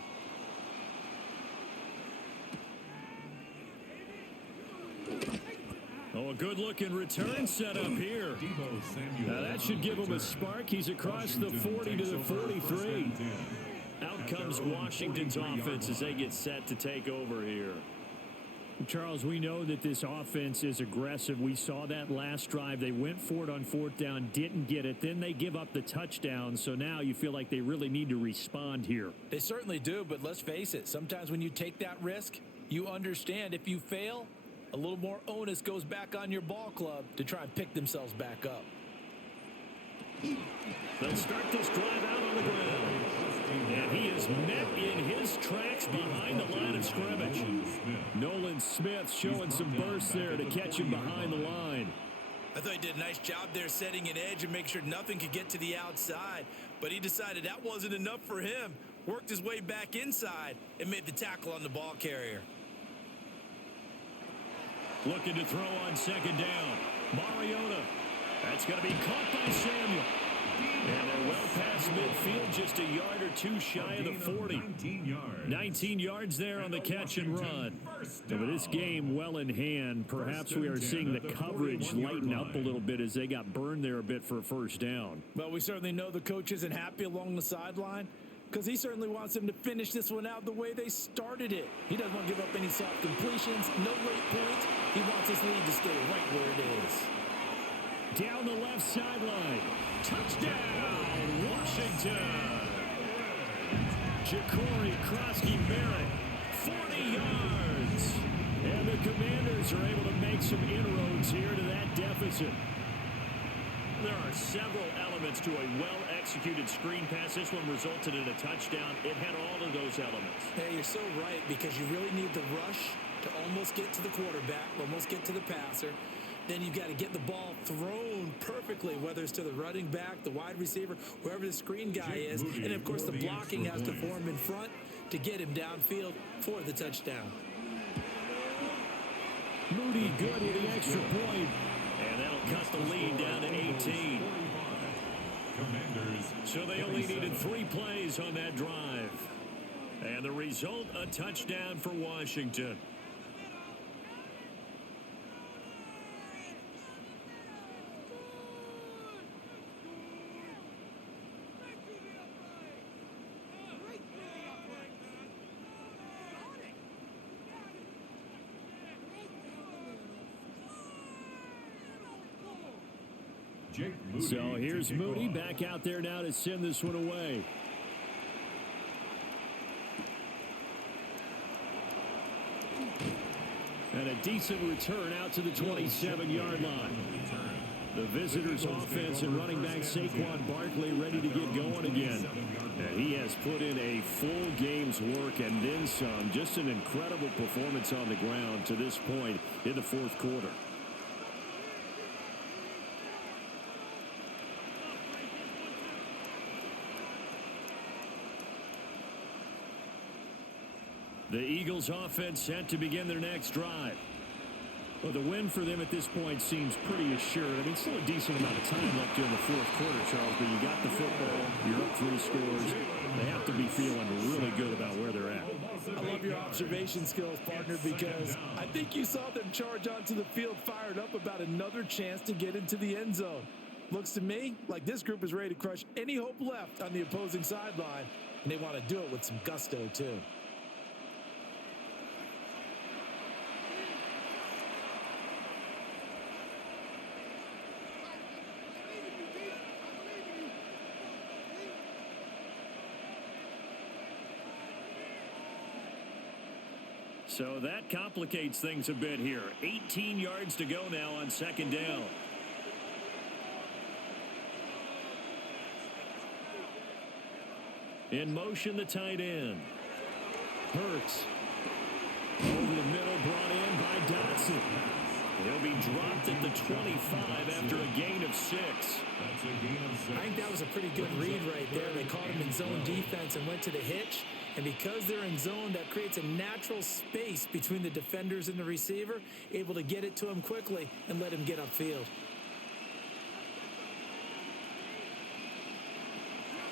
Oh, a good-looking return set up here. Now that should give him a spark. He's across the 40 to the 43. Out comes Washington's offense as they get set to take over here. Charles, we know that this offense is aggressive. We saw that last drive. They went for it on fourth down, didn't get it. Then they give up the touchdown. So now you feel like they really need to respond here. They certainly do, but let's face it. Sometimes when you take that risk, you understand if you fail, a little more onus goes back on your ball club to try and pick themselves back up. They'll start this drive out on the ground. And he is met in his tracks behind the line of scrimmage. Nolan Smith showing some burst there to catch him behind the line. I thought he did a nice job there setting an edge and make sure nothing could get to the outside. But he decided that wasn't enough for him. Worked his way back inside and made the tackle on the ball carrier. Looking to throw on second down. Mariota. That's going to be caught by Samuel. And they're well past midfield, just a yard or two shy of the 40. 19 yards there on the catch and run. But this game well in hand. Perhaps we are seeing the coverage lighten up a little bit as they got burned there a bit for a first down. Well, we certainly know the coach isn't happy along the sideline because he certainly wants them to finish this one out the way they started it. He doesn't want to give up any soft completions, no late points. He wants his lead to stay right where it is. Down the left sideline. Touchdown, Washington. Ja'Cory Krosky-Merritt, 40 yards. And the Commanders are able to make some inroads here to that deficit. There are several elements to a well-executed screen pass. This one resulted in a touchdown. It had all of those elements. Hey, you're so right because you really need the rush to almost get to the quarterback, almost get to the passer. Then you've got to get the ball thrown perfectly, whether it's to the running back, the wide receiver, wherever the screen guy is. And, of course, the blocking has to form in front to get him downfield for the touchdown. Moody good with the extra point. And that'll cut the lead down to 18. So they only needed 3 plays on that drive. And the result, a touchdown for Washington. So here's Moody back out there now to send this one away. And a decent return out to the 27-yard line. The visitors' offense and running back Saquon Barkley ready to get going again. And he has put in a full game's work and then some. Just an incredible performance on the ground to this point in the fourth quarter. The Eagles' offense set to begin their next drive. Well, the win for them at this point seems pretty assured. I mean, still a decent amount of time left here in the fourth quarter, Charles, but you got the football, you're up 3 scores. They have to be feeling really good about where they're at. I love your observation skills, partner, because I think you saw them charge onto the field fired up about another chance to get into the end zone. Looks to me like this group is ready to crush any hope left on the opposing sideline, and they want to do it with some gusto, too. So that complicates things a bit here. 18 yards to go now on second down. In motion, the tight end. Hurts. Over the middle, brought in by Dotson. He'll be dropped at the 25 after a gain of 6. I think that was a pretty good read right there. They caught him in zone defense and went to the hitch. And because they're in zone, that creates a natural space between the defenders and the receiver, able to get it to him quickly and let him get upfield.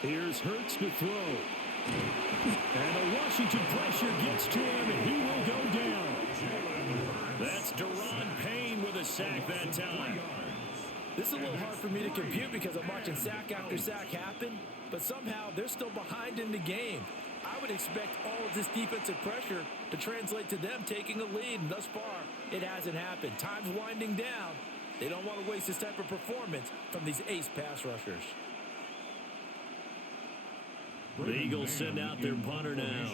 Here's Hurts to throw. And the Washington pressure gets to him, and he will go down. That's Deron Payne with a sack that time. This is a little hard for me to compute because I'm watching sack after sack happen, but somehow they're still behind in the game. would expect all of this defensive pressure to translate to them taking a lead, and thus far, it hasn't happened. Time's winding down. They don't want to waste this type of performance from these ace pass rushers. The Eagles send out their punter now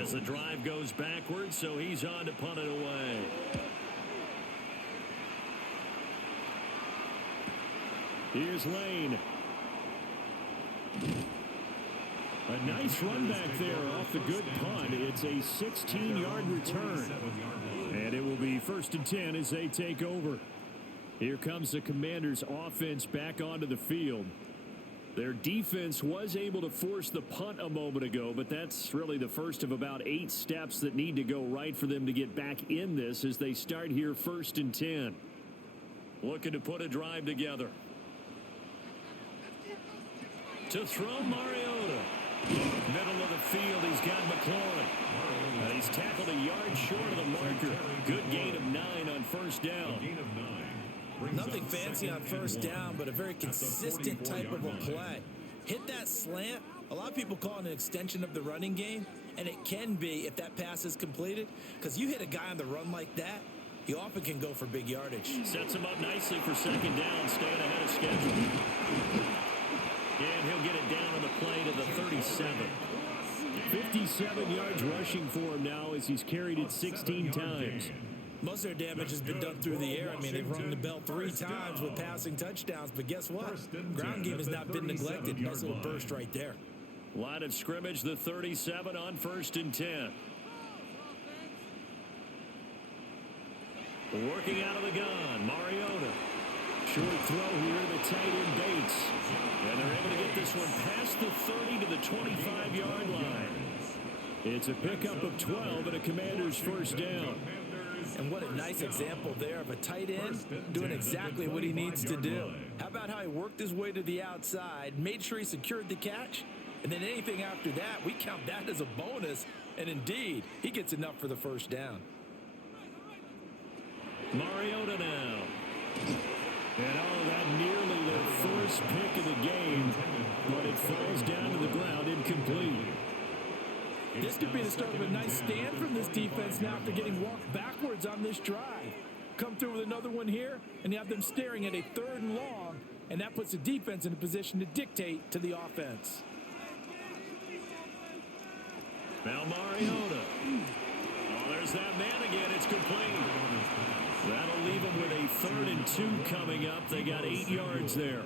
as the drive goes backwards, so he's on to punt it away. Here's Lane. A nice run back there off the good punt. It's a 16-yard return. And it will be 1st and 10 as they take over. Here comes the Commanders' offense back onto the field. Their defense was able to force the punt a moment ago, but that's really the first of about 8 steps that need to go right for them to get back in this as they start here 1st and 10. Looking to put a drive together. To throw Mariota. Middle of the field, he's got McLaurin. He's tackled a yard short of the marker. Good gain of 9 on 1st down. Nothing fancy on 1st down, but a very consistent type of a play. Hit that slant. A lot of people call it an extension of the running game, and it can be if that pass is completed, because you hit a guy on the run like that, he often can go for big yardage. Sets him up nicely for 2nd down, staying ahead of schedule. And he'll get it down on the play to the 37. 57 yards rushing for him now as he's carried it 16 times. Most of their damage has been done through the air. I mean, they've rung the bell 3 times with passing touchdowns, but guess what? Ground game has not been neglected. Nice little burst right there. Line of scrimmage, the 37 on 1st and 10. Working out of the gun, Mariota. Short throw here to the tight end Bates. And they're able to get this one past the 30 to the 25-yard line. It's a pickup of 12 and a Commander's 1st down. And what a nice example there of a tight end doing exactly what he needs to do. How about how he worked his way to the outside, made sure he secured the catch, and then anything after that, we count that as a bonus. And indeed, he gets enough for the 1st down. Mariota now. And that nearly the first pick of the game, but it falls down to the ground incomplete. This could be the start of a nice stand from this defense now after getting walked backwards on this drive. Come through with another one here, and you have them staring at a 3rd and long, and that puts the defense in a position to dictate to the offense. Now Mariota. Oh, there's that man again. It's complete. That'll leave them with a 3rd and 2 coming up. They got 8 yards there.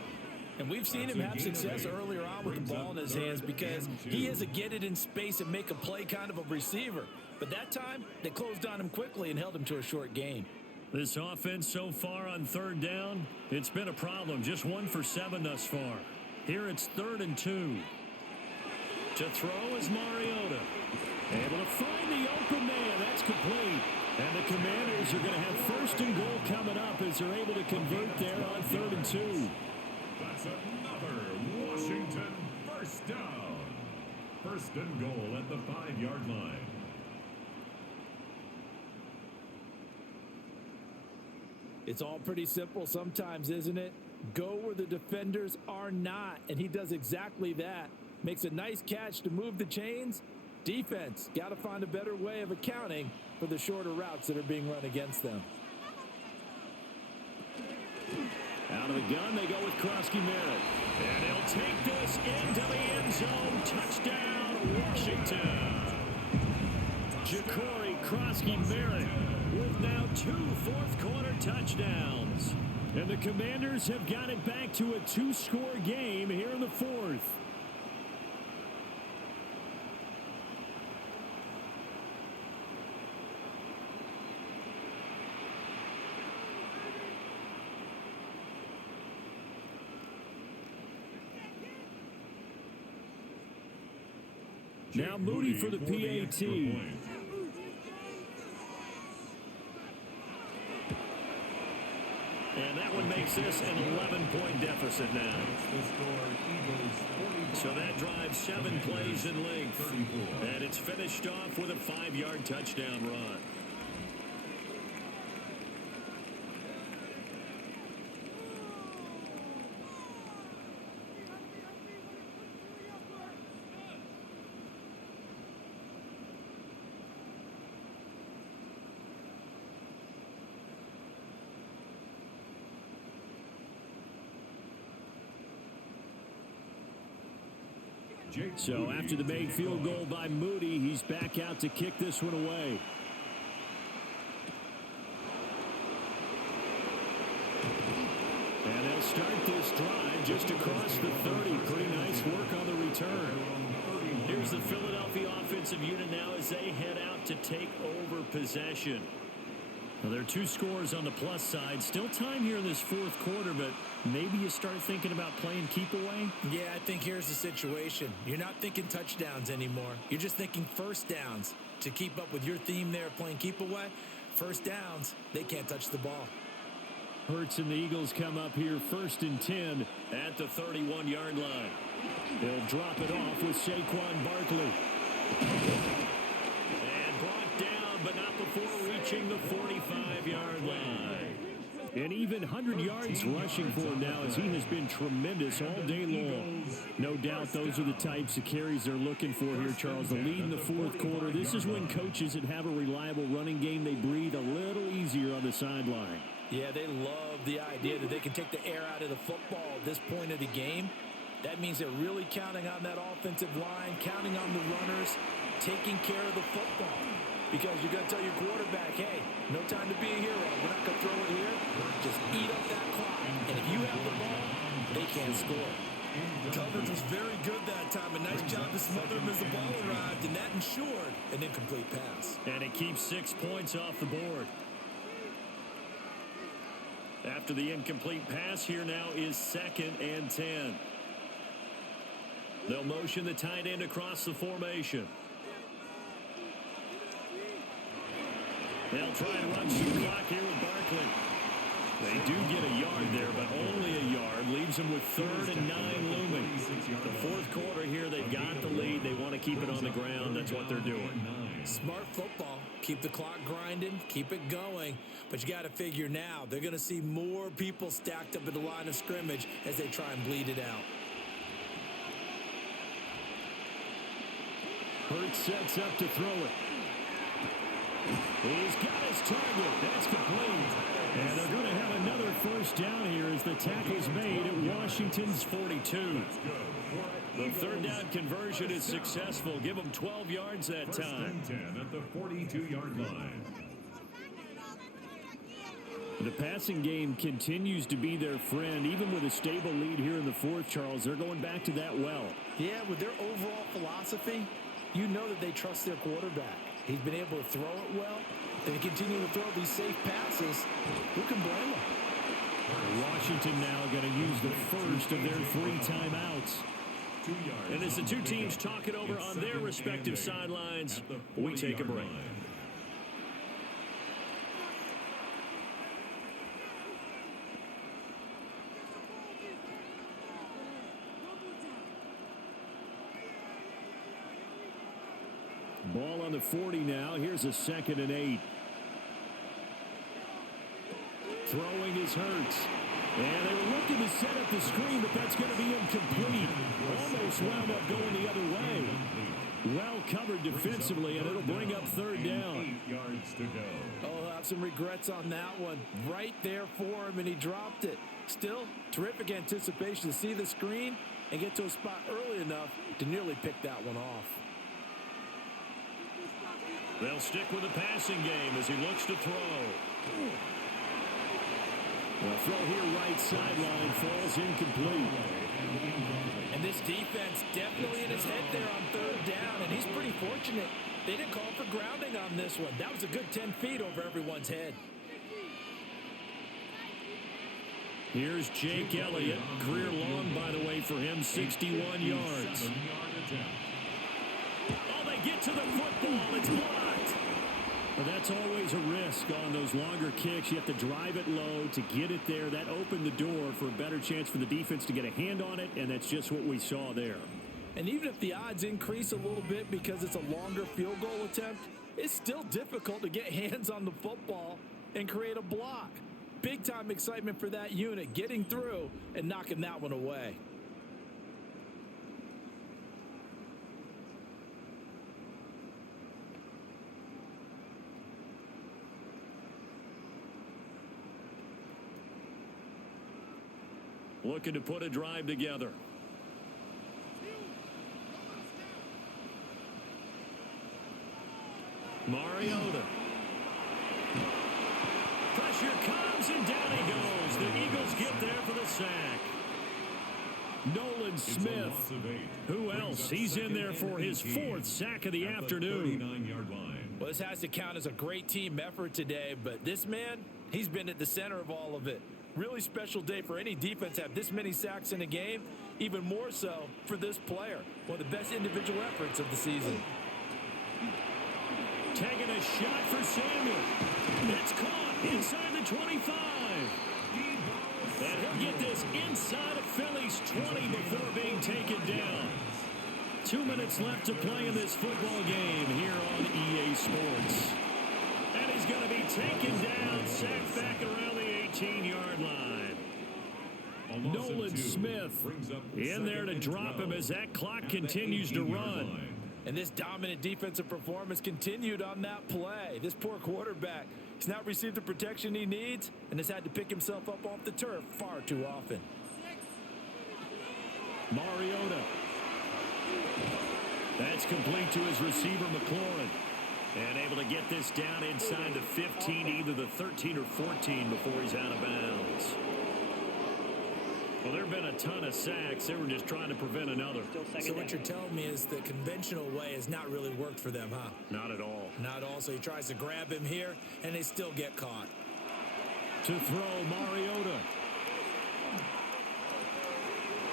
And we've seen him have success earlier on with the ball in his hands because he is a get it in space and make a play kind of a receiver. But that time, they closed on him quickly and held him to a short gain. This offense so far on 3rd down, it's been a problem. Just 1 for 7 thus far. Here it's 3rd and 2. To throw is Mariota. Able to find the open man. That's complete. And the Commanders are going to have 1st and goal coming up as they're able to convert there on 3rd and 2. That's another Washington 1st down. 1st and goal at the 5-yard line. It's all pretty simple sometimes, isn't it? Go where the defenders are not, and he does exactly that. Makes a nice catch to move the chains. Defense, got to find a better way of accounting for the shorter routes that are being run against them. Out of the gun, they go with Krosky-Merritt. And he'll take this into the end zone. Touchdown, Washington. Ja'Cory Krosky-Merritt with now 2 fourth-quarter touchdowns. And the Commanders have got it back to a 2-score game here in the 4th. Now Moody for the PAT. And that one makes this an 11-point deficit now. So that drives 7 plays in length. And it's finished off with a 5-yard touchdown run. So after the made field goal by Moody, he's back out to kick this one away. And they'll start this drive just across the 30. Pretty nice work on the return. Here's the Philadelphia offensive unit now as they head out to take over possession. Well, there are 2 scores on the plus side. Still time here in this fourth quarter, but maybe you start thinking about playing keep away? Yeah, I think here's the situation. You're not thinking touchdowns anymore. You're just thinking first downs. To keep up with your theme there playing keep away, first downs, they can't touch the ball. Hurts and the Eagles come up here 1st and 10 at the 31-yard line. They'll drop it off with Saquon Barkley. And brought down, but not before reaching the 45-yard line. An even 100 yards rushing for him now as he has been tremendous all day long. No doubt those are the types of carries they're looking for here, Charles. The lead in the fourth quarter. This is when coaches that have a reliable running game, they breathe a little easier on the sideline. Yeah, they love the idea that they can take the air out of the football at this point of the game. That means they're really counting on that offensive line, counting on the runners, taking care of the football. Because you're going to tell your quarterback, hey, no time to be a hero. We're not going to throw it here. Just eat up that clock. And if you have the ball, they can't score. Coverage was very good that time. A nice job to smother him as the ball arrived, and that ensured an incomplete pass. And it keeps 6 points off the board. After the incomplete pass, here now is 2nd and 10. They'll motion the tight end across the formation. They'll try and run some clock here with Barkley. They do get a yard there, but only a yard. Leaves them with 3rd and 9 looming. The fourth quarter here, they've got the lead. They want to keep it on the ground. That's what they're doing. Smart football. Keep the clock grinding. Keep it going. But you got to figure now, they're going to see more people stacked up at the line of scrimmage as they try and bleed it out. Hurts sets up to throw it. He's got his target. That's complete. And they're going to have another first down here as the tackle's made at Washington's 42. The 3rd down conversion is successful. Give them 12 yards that time. 10 at the 42-yard line. The passing game continues to be their friend. Even with a stable lead here in the fourth, Charles, they're going back to that well. Yeah, with their overall philosophy, you know that they trust their quarterback. He's been able to throw it well. They continue to throw these safe passes. Who can blame them? Washington now going to use the first of their 3 timeouts. And as the 2 teams talk it over on their respective sidelines, we take a break. Ball on the 40 now. Here's a 2nd and 8. Throwing is Hurts. And they were looking to set up the screen, but that's going to be incomplete. Almost wound up going the other way. Well covered defensively, and it'll bring up 3rd down. 8 yards to go. Oh, he'll have some regrets on that one. Right there for him, and he dropped it. Still, terrific anticipation to see the screen and get to a spot early enough to nearly pick that one off. They'll stick with the passing game as he looks to throw. The throw here right sideline falls incomplete. And this defense definitely in his head there on 3rd down, and he's pretty fortunate. They didn't call for grounding on this one. That was a good 10 feet over everyone's head. Here's Jake Elliott. Career long, by the way, for him, 61 yards. Oh, they get to the football. It's blocked. But that's always a risk on those longer kicks. You have to drive it low to get it there. That opened the door for a better chance for the defense to get a hand on it, and that's just what we saw there. And even if the odds increase a little bit because it's a longer field goal attempt, it's still difficult to get hands on the football and create a block. Big-time excitement for that unit, getting through and knocking that one away. Looking to put a drive together. It's a Smith. loss of 8. Who else? He's in there for his 4th sack of the afternoon. 39-yard line. Well, this has to count as a great team effort today, but this man, he's been at the center of all of it. Really special day for any defense to have this many sacks in a game, even more so for this player. One of the best individual efforts of the season. Taking a shot for Samuel. It's caught inside the 25. And he'll get this inside of Philly's 20 before being taken down. 2 minutes left to play in this football game here on EA Sports. And he's going to be taken down, sacked back around the 18-yard line. Nolan Smith in there to drop him as that clock continues to run. And this dominant defensive performance continued on that play. This poor quarterback, he's not received the protection he needs and has had to pick himself up off the turf far too often. Mariota. That's complete to his receiver, McLaurin. And able to get this down inside the 15, either the 13 or 14 before he's out of bounds. Well, there have been a ton of sacks. They were just trying to prevent another. So what you're telling me is the conventional way has not really worked for them, huh? Not at all. Not all. So he tries to grab him here, and they still get caught. To throw, Mariota.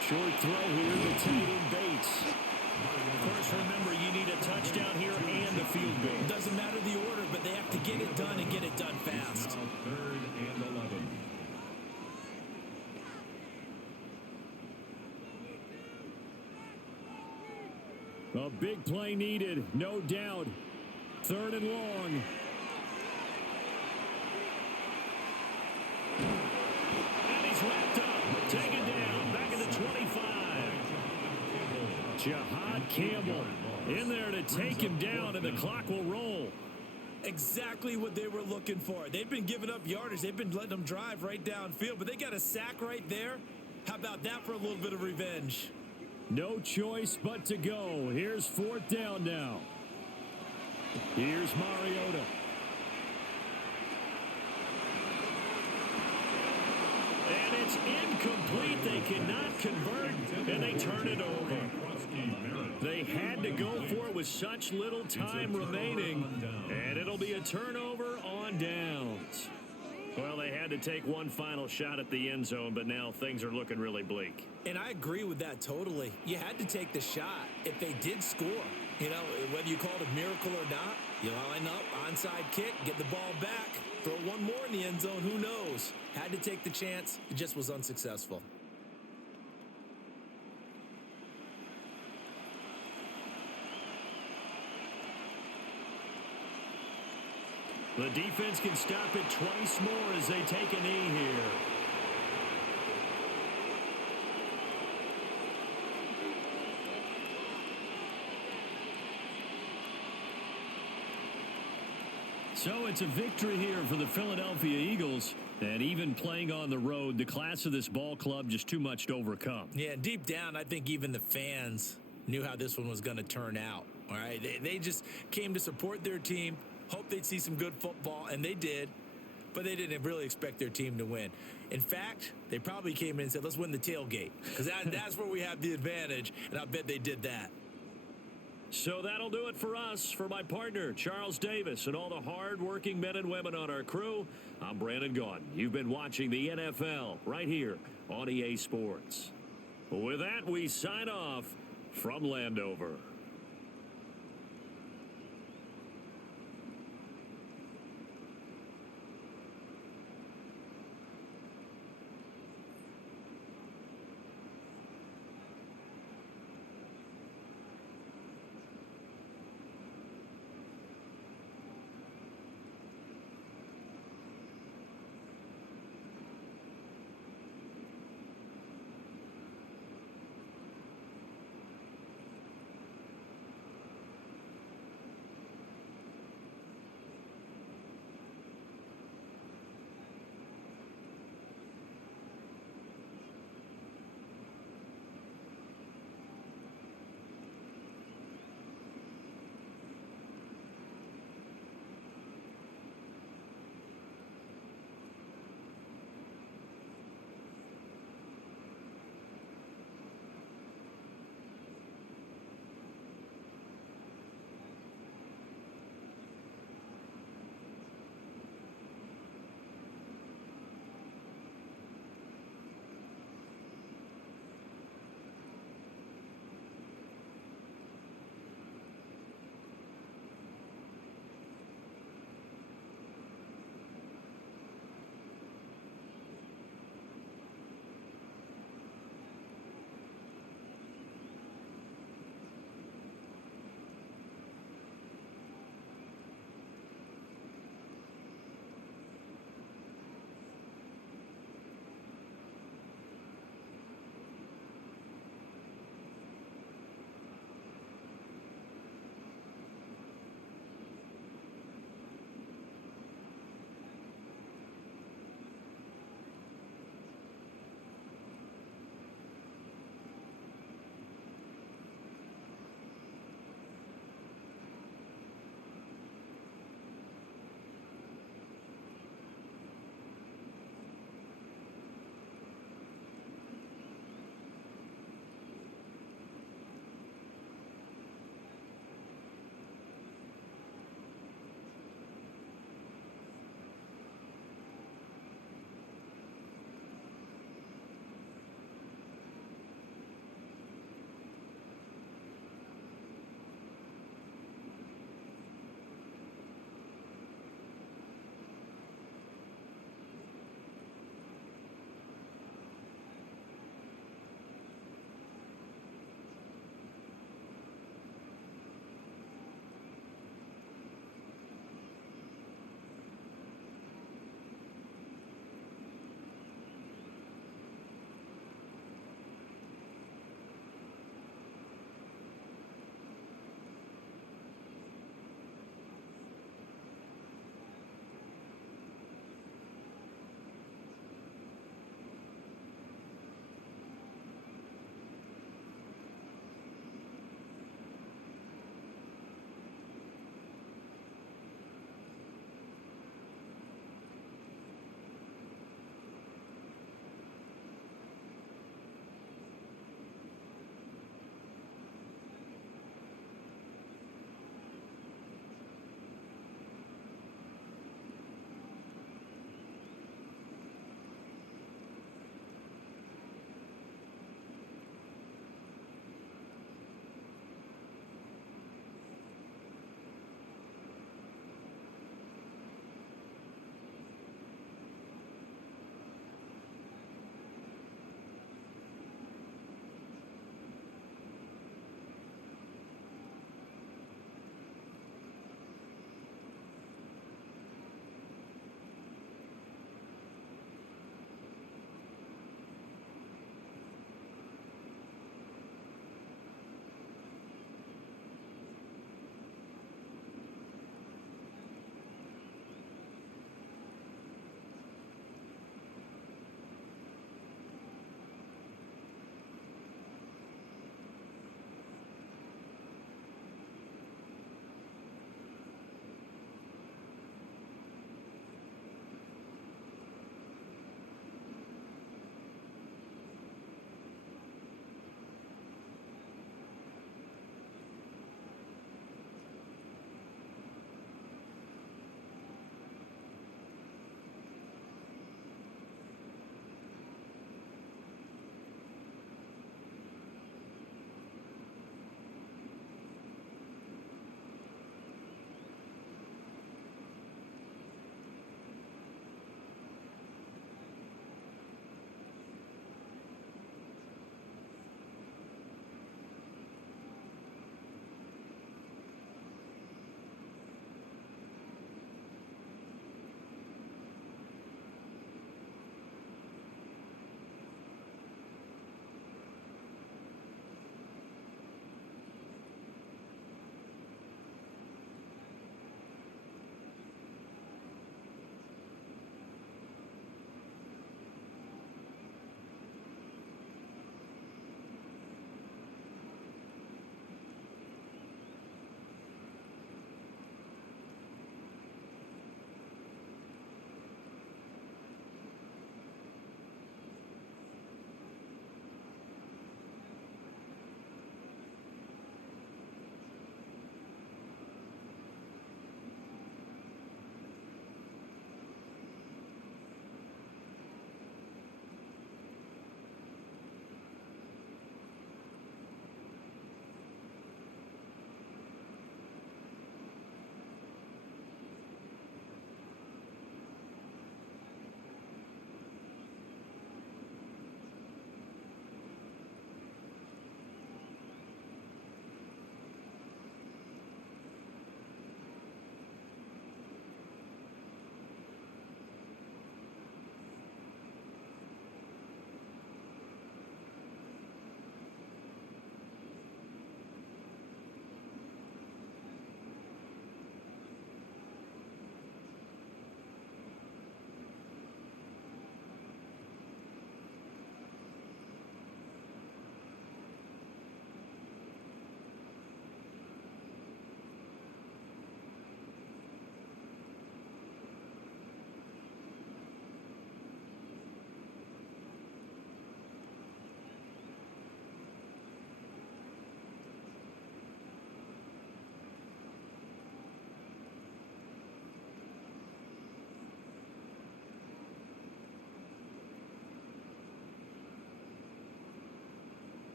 Short throw here to tight end Bates. Of course, remember, you need a touchdown here and a field goal. Doesn't matter the order, but they have to get it done and get it done fast. Now 3rd and 11. A big play needed, no doubt. 3rd and long. And he's wrapped up. Taken down. Back at the 25. Jahad Campbell in there to take him down, and the clock will roll. Exactly what they were looking for. They've been giving up yardage. They've been letting them drive right downfield, but they got a sack right there. How about that for a little bit of revenge? No choice but to go. Here's 4th down now. Here's Mariota. And it's incomplete. They cannot convert, and they turn it over. They had to go for it with such little time remaining, and it'll be a turnover on downs. Well, they had to take one final shot at the end zone, but now things are looking really bleak. And I agree with that totally. You had to take the shot if they did score. You know, whether you call it a miracle or not, you line up, onside kick, get the ball back, throw one more in the end zone, who knows? Had to take the chance. It just was unsuccessful. The defense can stop it twice more as they take a knee here. So it's a victory here for the Philadelphia Eagles. And even playing on the road, the class of this ball club just too much to overcome. Yeah, deep down, I think even the fans knew how this one was going to turn out. All right, they just came to support their team. Hope they'd see some good football, and they did, but they didn't really expect their team to win. In fact, they probably came in and said, let's win the tailgate, because that's where we have the advantage, and I bet they did that. So that'll do it for us. For my partner, Charles Davis, and all the hard-working men and women on our crew, I'm Brandon Gaudin. You've been watching the NFL right here on EA Sports. With that, we sign off from Landover.